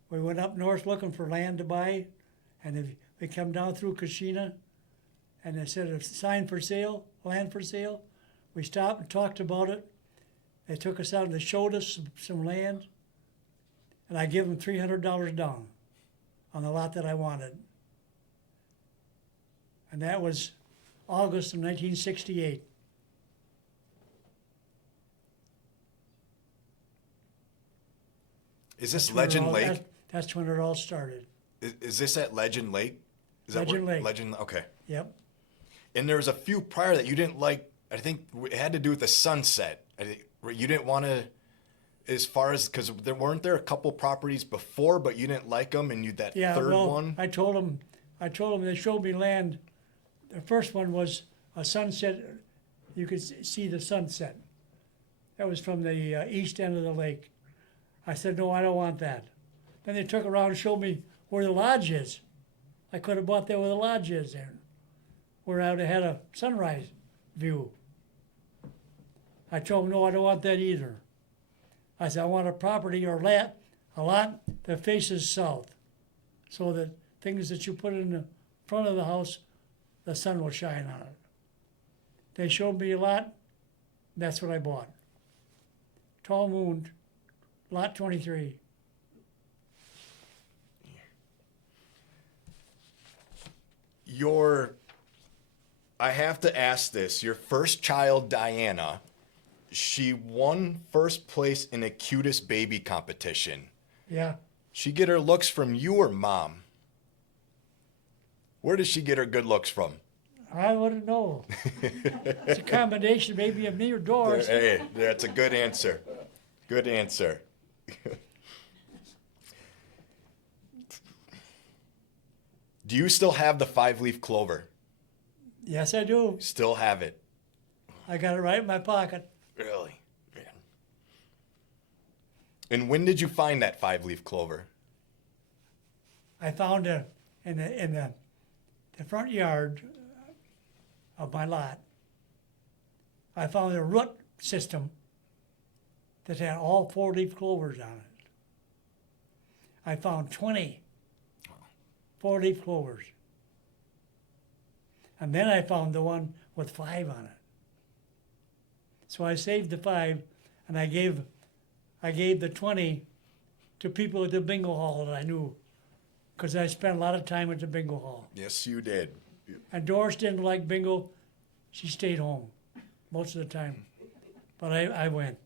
We went up north looking for land to buy, and we come down through Kashina, and they said a sign for sale, land for sale. We stopped and talked about it. They took us out and they showed us some land, and I gave them $300 down on the lot that I wanted. And that was August of 1968. Is this Legend Lake? That's when it all started. Is this at Legend Lake? Is Legend Lake. Legend, okay. Yep. And there was a few prior that you didn't like. I think it had to do with the sunset. You didn't want to, as far as, because weren't there a couple properties before, but you didn't like them, and third one? I told them they showed me land. The first one was a sunset. You could see the sunset. That was from the east end of the lake. I said, no, I don't want that. Then they took around and showed me where the lodge is. I could have bought there where the lodge is there, where I would have had a sunrise view. I told them, no, I don't want that either. I said, I want a property or a lot that faces south, so that things that you put in the front of the house, the sun will shine on it. They showed me a lot. That's what I bought. Tall Moon, lot 23. I have to ask this. Your first child, Diana, she won first place in a cutest baby competition. Yeah. She get her looks from you or mom? Where does she get her good looks from? I wouldn't know. It's a combination maybe of me or Doris. Hey, that's a good answer. Good answer. Do you still have the 5-leaf clover? Yes, I do. Still have it. I got it right in my pocket. Really? Man. And when did you find that 5-leaf clover? I found it in the front yard of my lot. I found a root system that had all 4-leaf clovers on it. I found 20 4-leaf clovers. And then I found the one with 5 on it. So I saved the 5, and I gave the 20 to people at the bingo hall that I knew, because I spent a lot of time at the bingo hall. Yes, you did. And Doris didn't like bingo. She stayed home most of the time. But I went.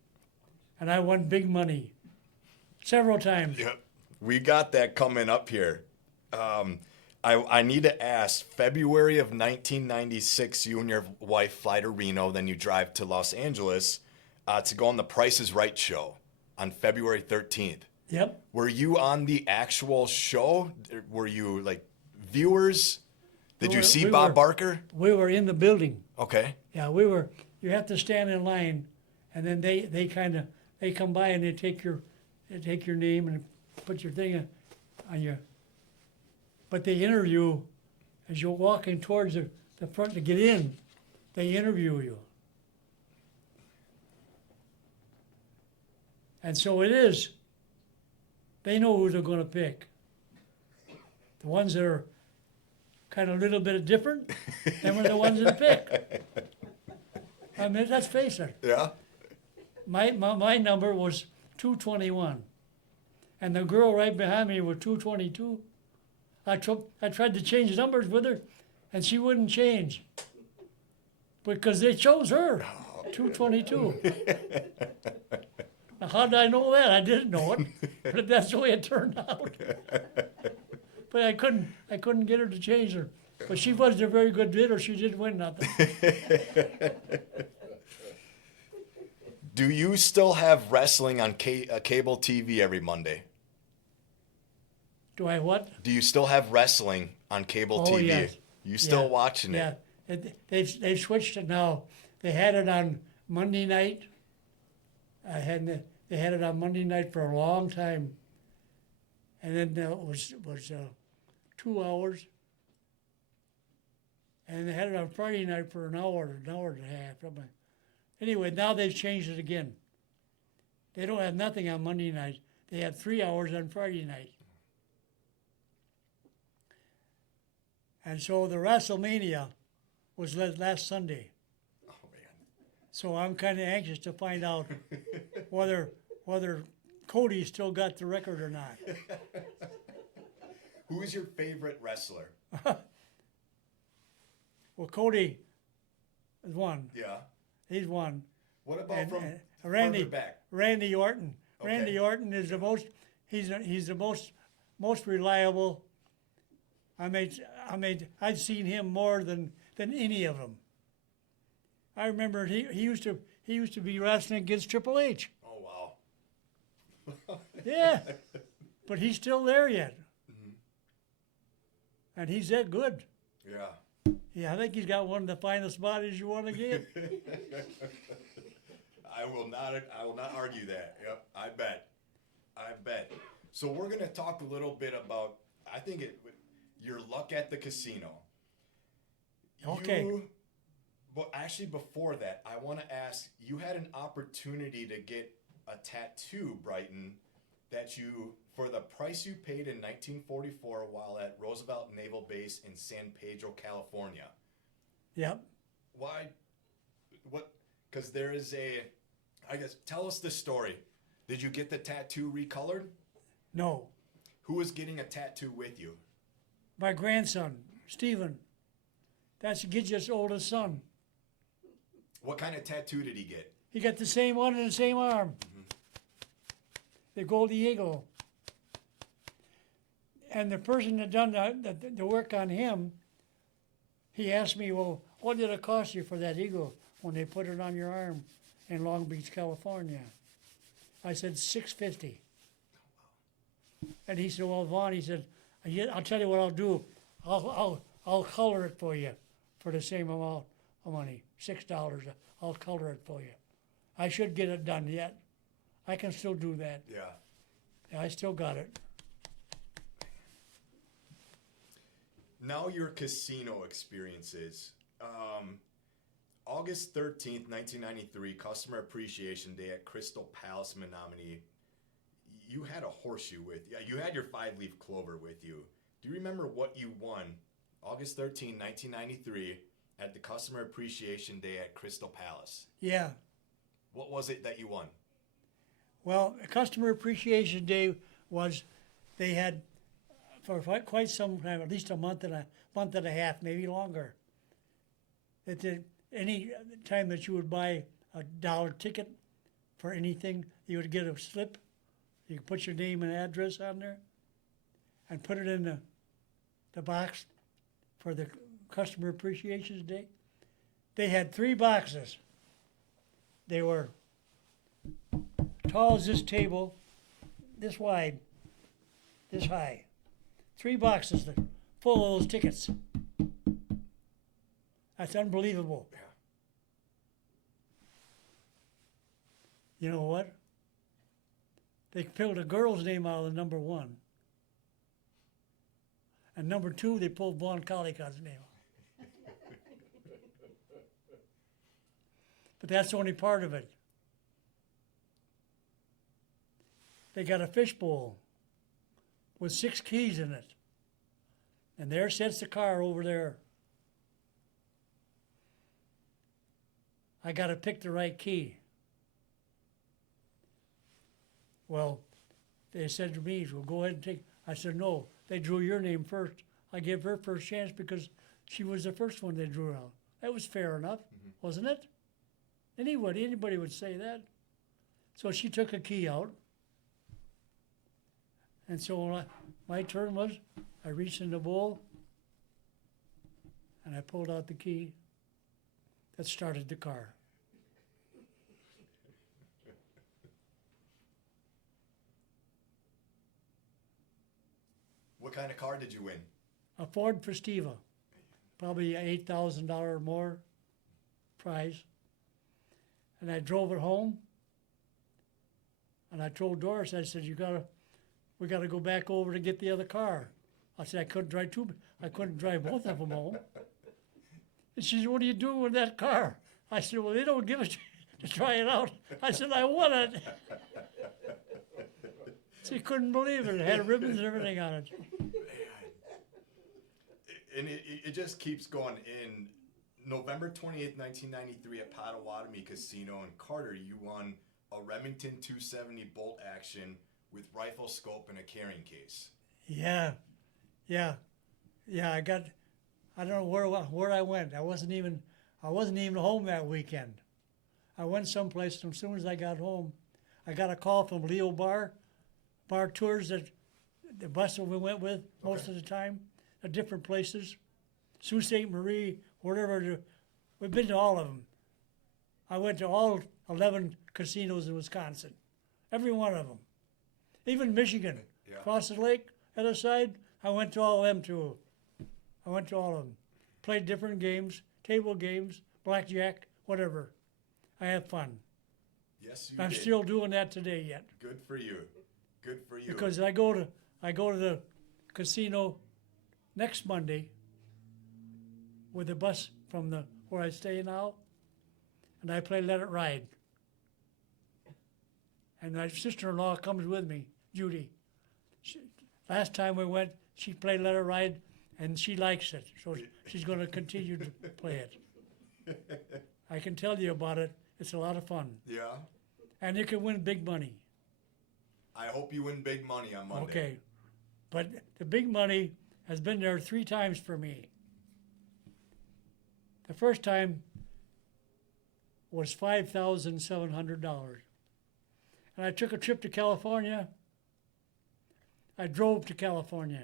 And I won big money several times. Yep. We got that coming up here. I need to ask, February of 1996, you and your wife fly to Reno, then you drive to Los Angeles to go on the Price is Right show on February 13th. Yep. Were you on the actual show? Were you like viewers? Did you see Bob Barker? We were in the building. Okay. Yeah, we were. You have to stand in line, and then they come by and they take your name and put your thing on your. But they interview as you're walking towards the front to get in. They interview you. And so it is. They know who they're going to pick. The ones that are kind of a little bit different, them are the ones that pick. I mean, let's face it. Yeah. My number was 221, and the girl right behind me was 222. I tried to change numbers with her, and she wouldn't change because they chose her, 222. Now, how did I know that? I didn't know it, but that's the way it turned out. But I couldn't get her to change her. But she wasn't a very good bidder. She didn't win nothing. Do you still have wrestling on cable TV every Monday? Do I what? Do you still have wrestling on cable Oh, TV? yes. You still Yeah. watching Yeah. it? They've switched it now. They had it on Monday night. They had it on Monday night for a long time. And then it was 2 hours. And they had it on Friday night for an hour and a half. Something. Anyway, now they've changed it again. They don't have nothing on Monday night. They have 3 hours on Friday night. And so the WrestleMania was last Sunday. Oh man. So I'm kind of anxious to find out whether Cody still got the record or not. Who is your favorite wrestler? Well, Cody has won. Yeah. He's won. What about And, from Randy further back? Randy Orton. Okay. Randy Orton is the most. He's the most reliable. I'd seen him more than any of them. I remember he used to be wrestling against Triple H. Oh wow. Yeah, but he's still there yet, and he's that good. Yeah. Yeah, I think he's got one of the finest bodies you want to get. I will not argue that. Yep, I bet. So we're going to talk a little bit about, I think your luck at the casino. Okay. But actually before that, I want to ask, you had an opportunity to get a tattoo, Brighton, that you, for the price you paid in 1944 while at Roosevelt Naval Base in San Pedro, California. Yep. Why? What? Because there is I guess, tell us the story. Did you get the tattoo recolored? No, Who was getting a tattoo with you? my grandson, Stephen. That's Gidget's oldest son. What kind of tattoo did he get? He got the same one in the same arm. The Gold Eagle. And the person that done the work on him, he asked me, well, what did it cost you for that eagle when they put it on your arm in Long Beach, California? I said, $650. And he said, well, Vaughn, he said, I'll tell you what I'll do. I'll color it for you for the same amount of money, $6. I'll color it for you. I should get it done yet. I can still do that. Yeah. Yeah, I still got it. Now your casino experiences. August 13th, 1993, Customer Appreciation Day at Crystal Palace, Menominee. You had a horseshoe with you. You had your 5-leaf clover with you. Do you remember what you won August 13, 1993 at the Customer Appreciation Day at Crystal Palace? Yeah. What was it that you won? Well, Customer Appreciation Day was, they had, for quite some time, at least a month and a half, maybe longer, that any time that you would buy a dollar ticket for anything, you would get a slip. You could put your name and address on there and put it in the box for the Customer Appreciation Day. They had 3 boxes. They were tall as this table, this wide, this high. 3 boxes full of those tickets. That's unbelievable. Yeah. You know what? They pulled a girl's name out of the number 1. And number 2, they pulled Vaughn Collicott's name. But that's only part of it. They got a fishbowl with 6 keys in it. And there sits the car over there. I got to pick the right key. Well, they said to me, well, go ahead and take. I said, no, they drew your name first. I gave her first chance because she was the first one they drew out. That was fair enough, wasn't it? Anybody would say that. So she took a key out. And so my turn was, I reached in the bowl, I pulled out the key that started the car. What kind of car did you win? A Ford Festiva, probably $8,000 or more prize. And I drove it home. And I told Doris, I said, we gotta go back over to get the other car. I said, I couldn't drive both of them home. And she said, what are you doing with that car? I said, well, they don't give it to try it out. I said, I want it. She couldn't believe it. It had ribbons and everything on it. And it just keeps going. In November 28th, 1993 at Potawatomi Casino in Carter, you won a Remington 270 bolt action with rifle scope and a carrying case. Yeah. I don't know where I went. I wasn't even home that weekend. I went someplace, and as soon as I got home, I got a call from Leo Bar Tours, that the bus that we went with most of the time, at different places, Sault Ste. Marie, wherever. We've been to all of them. I went to all 11 casinos in Wisconsin, every one of them. Even Michigan, across the lake, other side, I went to all of them too. I went to all of them. Played different games, table games, blackjack, whatever. I have fun. Yes, I'm did. still doing that today yet. Good for you. Good for you. Because I go to the casino next Monday with the bus from where I stay now, and I play Let It Ride. And my sister-in-law comes with me, Judy. Last time we went, she played Let It Ride, and she likes it, so she's going to continue to play it. I can tell you about it. It's a lot of fun. Yeah. And you can win big money. I hope you win big money on Monday. Okay. But the big money has been there 3 times for me. The first time was $5,700. And I took a trip to California. I drove to California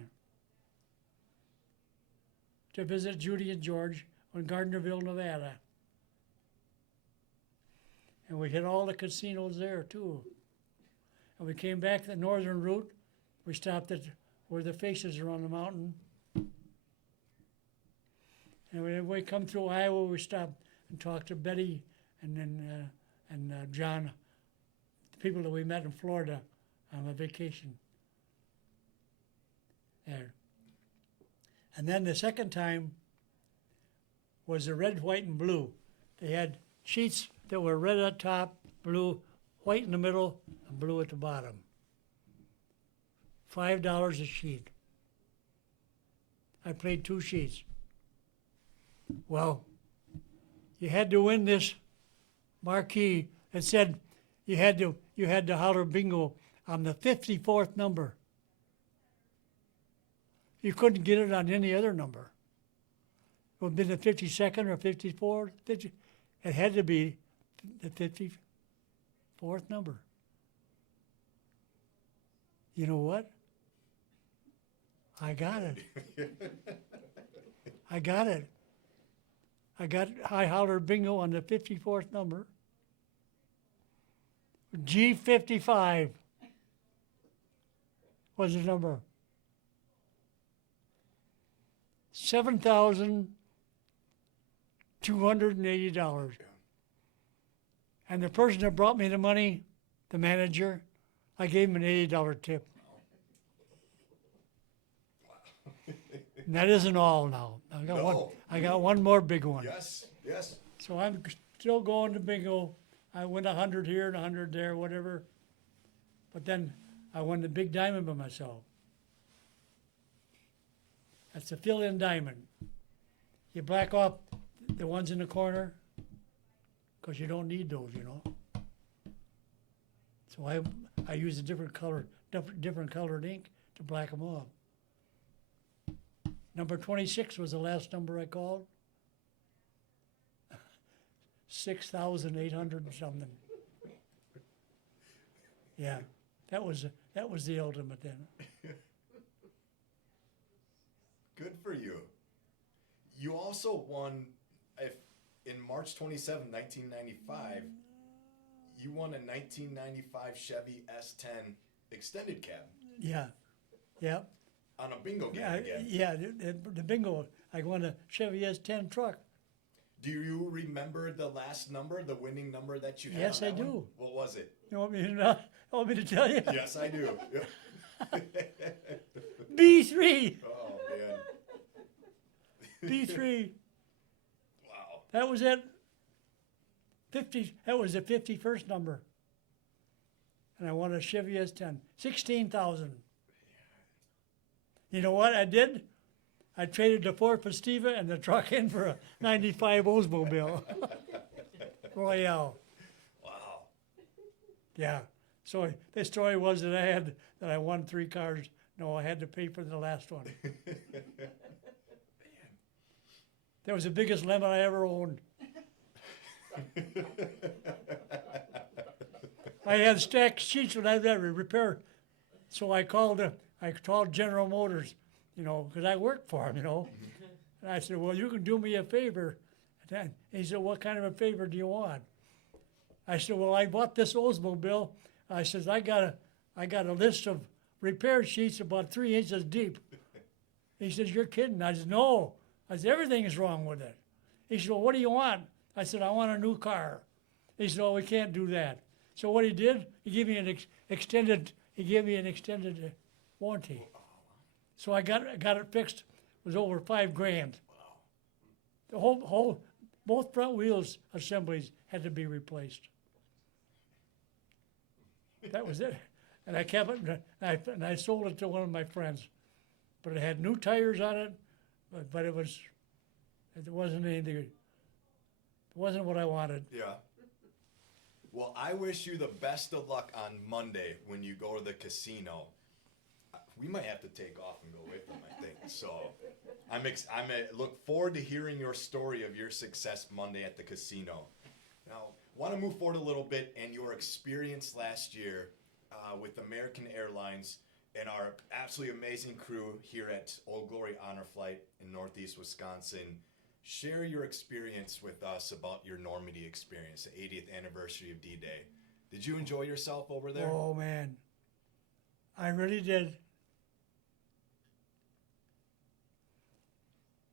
to visit Judy and George in Gardnerville, Nevada. And we hit all the casinos there too. And we came back the northern route. We stopped at where the faces are on the mountain. And when we come through Iowa, we stopped and talked to Betty and then John, the people that we met in Florida on a vacation there. And then the second time was the red, white, and blue. They had sheets that were red at the top, blue, white in the middle, and blue at the bottom. $5 a sheet. I played 2 sheets. Well, you had to win this marquee that said you had to holler bingo on the 54th number. You couldn't get it on any other number. It would have been the 52nd or 54th. It had to be the 54th number. You know what? I got it. I got it. I hollered bingo on the 54th number. G55 was the number. $7,280. And the person that brought me the money, the manager, I gave him an $80 tip. And that isn't all now. I got one more big one. Yes. So I'm still going to bingo. I win 100 here and 100 there, whatever. But then I won the big diamond by myself. That's the fill-in diamond. You black off the ones in the corner because you don't need those, you know. So I use a different colored ink to black them off. Number 26 was the last number I called. 6,800 and something. Yeah, that was the ultimate then. Good for you. You also won, if in March 27, 1995, you won a 1995 Chevy S10 extended cab Yeah, yeah. on a bingo game Yeah, again. yeah, the bingo, I won a Chevy S10 truck. Do you remember the last number, the winning number that you had? Yes, on I that one? do. What was it? You want me to know? Want me to tell you? Yes, I do. B3, Oh, man. B3. Wow. That was it. 50. That was the 51st number. And I won a Chevy S10. 16,000. You know what I did? I traded the Ford Festiva and the truck in for a 95 Oldsmobile Royale. Wow. Yeah. So the story was that I won 3 cars. No, I had to pay for the last one. That was the biggest lemon I ever owned. I had stacked sheets when I had that repaired. So I called General Motors, because I worked for them, And I said, well, you can do me a favor. And he said, what kind of a favor do you want? I said, well, I bought this Oldsmobile. I said, I got a list of repair sheets about 3 inches deep. He says, you're kidding. I said, no. I said, everything is wrong with it. He said, well, what do you want? I said, I want a new car. He said, oh, we can't do that. So what he did, he gave me an extended warranty. So I got it fixed. It was over $5,000. The both front wheels assemblies had to be replaced. That was it. And I kept it, and I sold it to one of my friends. But it had new tires on it, but it wasn't anything. It wasn't what I wanted. Yeah. Well, I wish you the best of luck on Monday when you go to the casino. We might have to take off and go with them, I think. So I look forward to hearing your story of your success Monday at the casino. Now, want to move forward a little bit and your experience last year with American Airlines and our absolutely amazing crew here at Old Glory Honor Flight in Northeast Wisconsin. Share your experience with us about your Normandy experience, the 80th anniversary of D-Day. Did you enjoy yourself over there? Oh, man. I really did.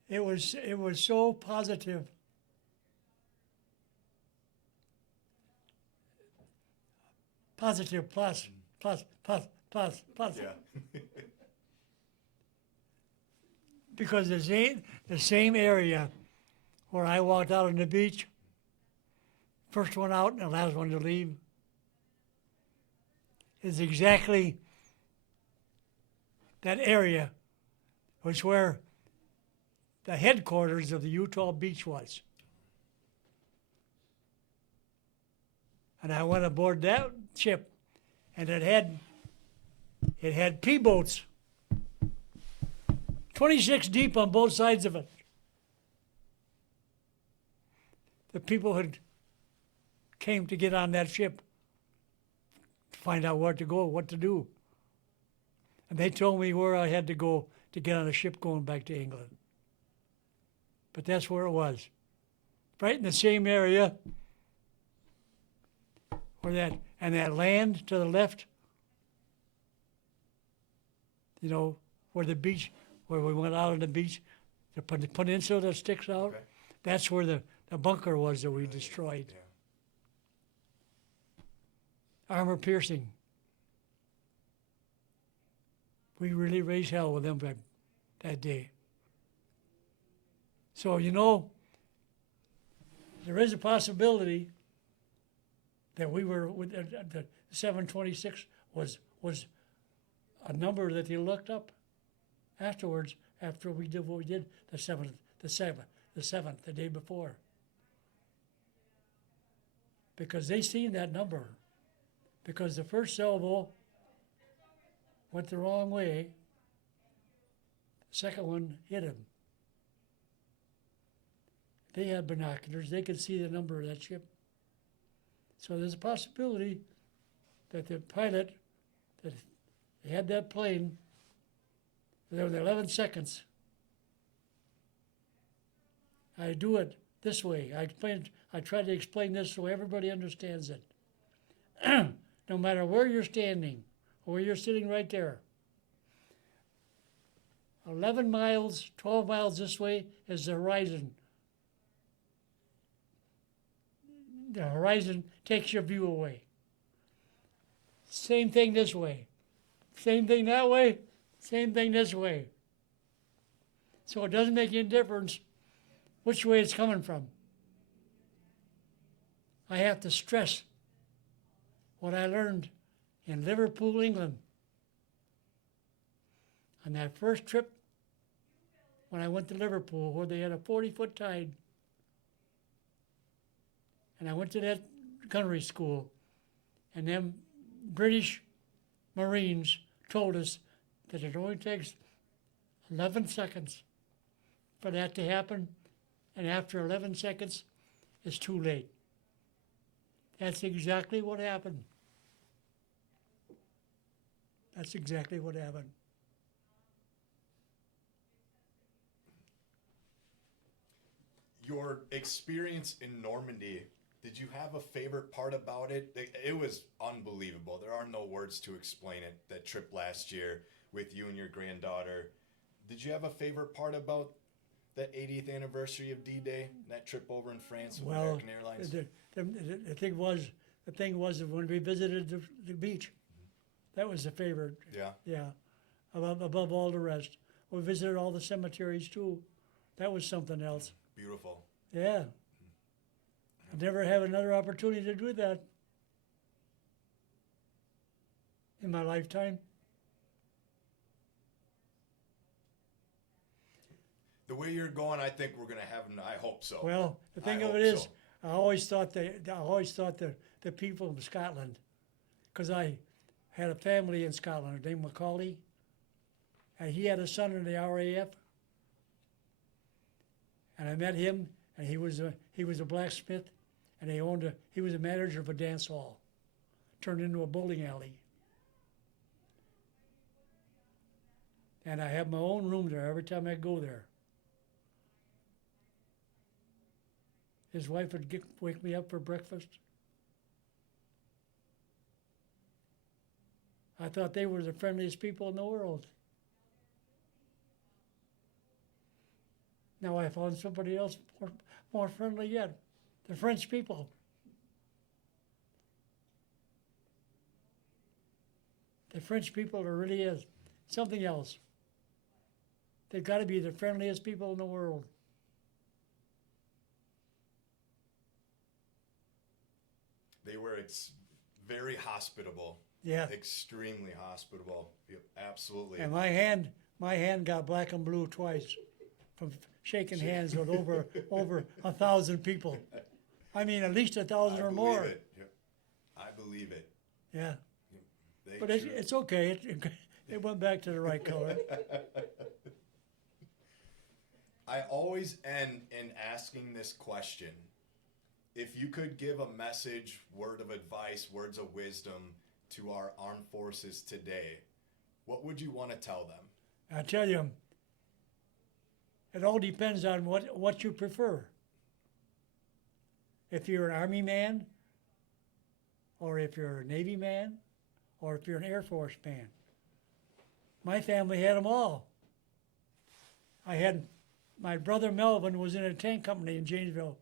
It was so positive. Positive plus. Yeah. Because the same area where I walked out on the beach, first one out and the last one to leave, is exactly that area was where the headquarters of the Utah Beach was. And I went aboard that ship, and it had P-boats, 26 deep on both sides of it. The people had came to get on that ship to find out where to go, what to do. And they told me where I had to go to get on a ship going back to England. But that's where it was. Right in the same area where that land to the left, where the beach, where we went out on the beach, the peninsula that sticks out, Okay. that's where the bunker was that we destroyed. Yeah. Armor piercing. We really raised hell with them that day. So, there is a possibility that we were with the 726 was a number that they looked up afterwards, after we did what we did the seventh, the day before. Because they seen that number. Because the first salvo went the wrong way, the second one hit him. They had binoculars, they could see the number of that ship. So there's a possibility that the pilot, that they had that plane, there were 11 seconds I do it this way. I try to explain this so everybody understands it. No matter where you're standing or where you're sitting right there, 11 miles, 12 miles this way is the horizon. The horizon takes your view away. Same thing this way. Same thing that way. Same thing this way. So it doesn't make any difference which way it's coming from. I have to stress what I learned in Liverpool, England. On that first trip, when I went to Liverpool, where they had a 40-foot tide, and I went to that gunnery school, and them British Marines told us that it only takes 11 seconds for that to happen, and after 11 seconds, it's too late. That's exactly what happened. That's exactly what happened. Your experience in Normandy, did you have a favorite part about it? It was unbelievable. There are no words to explain it, that trip last year with you and your granddaughter. Did you have a favorite part about that 80th anniversary of D-Day, that trip over in France with Well, American Airlines? the thing was that when we visited the beach, that was the favorite. Yeah. Yeah, above all the rest. We visited all the cemeteries too. That was something else. Beautiful. Yeah. I never have another opportunity to do that in my lifetime. The way you're going, I think we're going to have, I hope so. Well, the thing I of hope it is, so. I always thought the people of Scotland, because I had a family in Scotland named Macaulay, and he had a son in the RAF, and I met him, and he was a blacksmith, and he was a manager of a dance hall, turned into a bowling alley, and I have my own room there every time I go there. His wife would wake me up for breakfast. I thought they were the friendliest people in the world. Now I found somebody else more friendly yet, the French people. The French people are really is something else. They've got to be the friendliest people in the world. They were very hospitable. Yeah. Extremely hospitable. Yep, absolutely. And my hand got black and blue twice from shaking hands with over 1,000 people. I mean, at least 1,000 or more. I believe it. Yep. I believe it. Yeah. They But it's okay. It went back to the right color. I always end in asking this question. If you could give a message, word of advice, words of wisdom to our armed forces today, what would you want to tell them? I tell you, it all depends on what you prefer. If you're an Army man, or if you're a Navy man, or if you're an Air Force man. My family had them all. My brother Melvin was in a tank company in Janesville.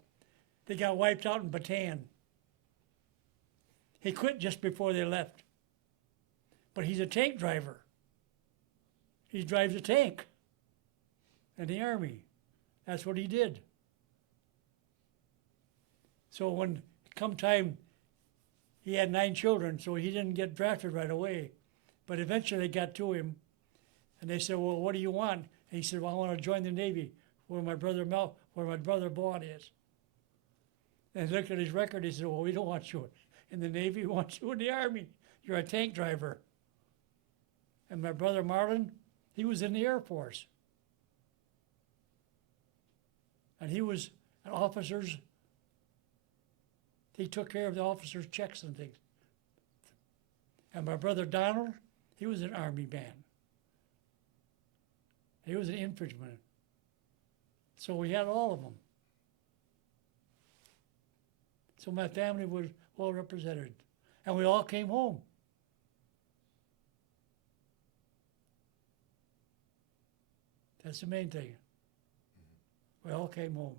They got wiped out in Bataan. He quit just before they left. But he's a tank driver. He drives a tank in the Army. That's what he did. So when come time, he had 9 children, so he didn't get drafted right away. But eventually they got to him, and they said, well, what do you want? And he said, well, I want to join the Navy, where my brother Vaughn is. And he looked at his record, he said, well, we don't want you in the Navy, we want you in the Army. You're a tank driver. And my brother Marlon, he was in the Air Force. And he was an officer's, he took care of the officers' checks and things. And my brother Donald, he was an Army man. He was an infantryman. So we had all of them. So my family was well represented. And we all came home. That's the main thing. We all came home.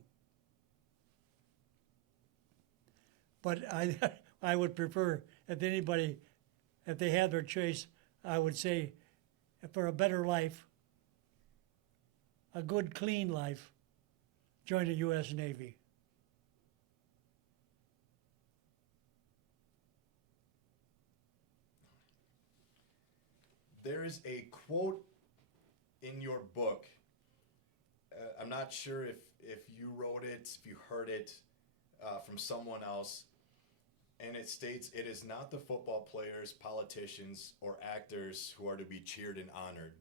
But I would prefer, if anybody, if they had their choice, I would say, for a better life, a good, clean life, join the U.S. Navy. There is a quote in your book. I'm not sure if you wrote it, if you heard it from someone else, and it states, "It is not the football players, politicians, or actors who are to be cheered and honored.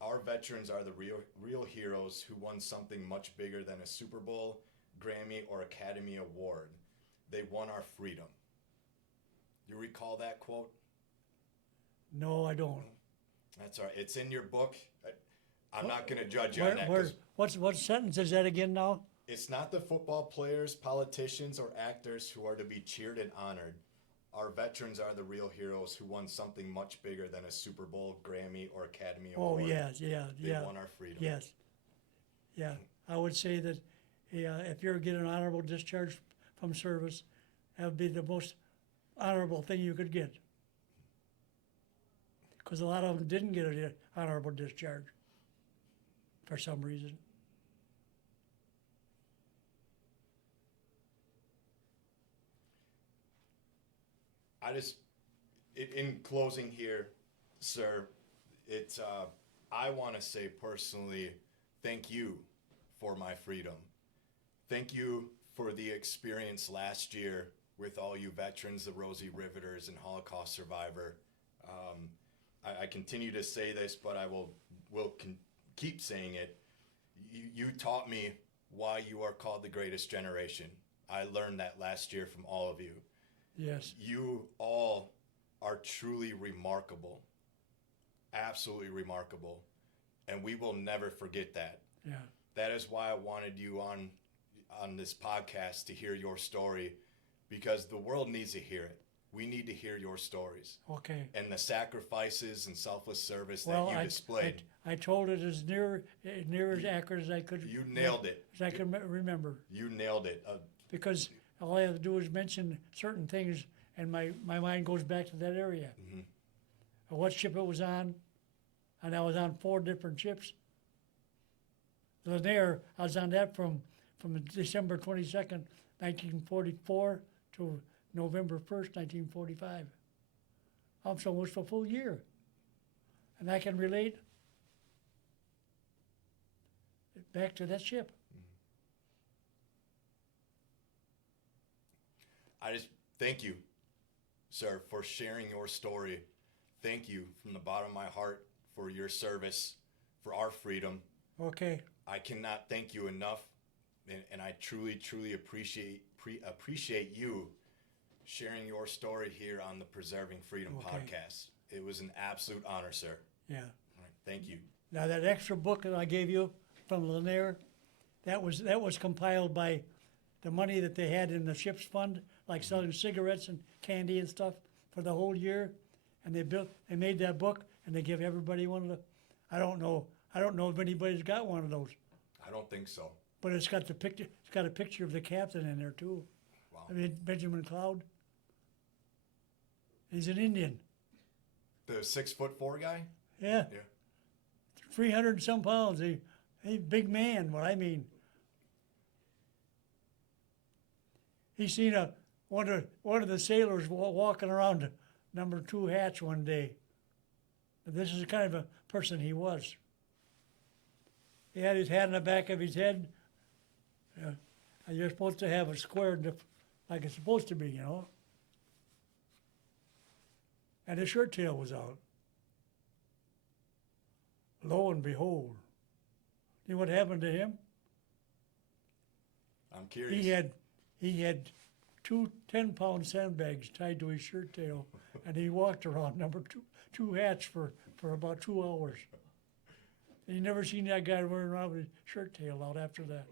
Our veterans are the real heroes who won something much bigger than a Super Bowl, Grammy, or Academy Award. They won our freedom." You recall that quote? No, I don't. That's all right. It's in your book. I'm not going to judge you on that. 'Cause What sentence is that again now? it's not the football players, politicians, or actors who are to be cheered and honored. Our veterans are the real heroes who won something much bigger than a Super Bowl, Grammy, or Academy Oh, Award. yes, yeah, They yeah. won our freedom. Yes. Yeah. I would say that if you're getting an honorable discharge from service, that would be the most honorable thing you could get. Because a lot of them didn't get an honorable discharge for some reason. In closing here, sir, I want to say personally, thank you for my freedom. Thank you for the experience last year with all you veterans, the Rosie Riveters, and Holocaust survivor. I continue to say this, but I will keep saying it. You taught me why you are called the greatest generation. I learned that last year from all of you. Yes. You all are truly remarkable, absolutely remarkable, and we will never forget that. Yeah. That is why I wanted you on this podcast to hear your story, because the world needs to hear it. We need to hear your stories Okay. and the sacrifices and selfless service Well, that you displayed. I told it as near as accurate as I could. You nailed it. As I can remember. You nailed it. Because all I have to do is mention certain things, and my mind goes back to that area. Mm-hmm. What ship it was on, and I was on 4 different ships. Lanier, I was on that from December 22nd, 1944 to November 1st, 1945. So almost a full year. And I can relate back to that ship. I just thank you, sir, for sharing your story. Thank you from the bottom of my heart for your service, for our freedom. Okay. I cannot thank you enough, and I truly, truly appreciate you sharing your story here on the Preserving Freedom podcast. It was an absolute honor, sir. Yeah. All right, thank you. Now that extra book that I gave you from Lanier, that was compiled by the money that they had in the ship's fund, like selling cigarettes and candy and stuff for the whole year, and they made that book and they give everybody one of the. I don't know if anybody's got one of those, I don't think so. but it's got the picture. It's got a picture of the captain in there too. Wow. I mean Benjamin Cloud. He's an Indian. The 6'4" guy? Yeah. Yeah. 300 and some pounds. He's a big man. What I mean. He seen one of the sailors walking around number 2 hatch one day. This is the kind of a person he was. He had his hat on the back of his head. And you're supposed to have it squared like it's supposed to be, you know. And his shirt tail was out. Lo and behold, you know what happened to him? I'm curious. He had 2 10-pound sandbags tied to his shirt tail, and he walked around number 2 hatch for about 2 hours. And you never seen that guy running around with his shirt tail out after that.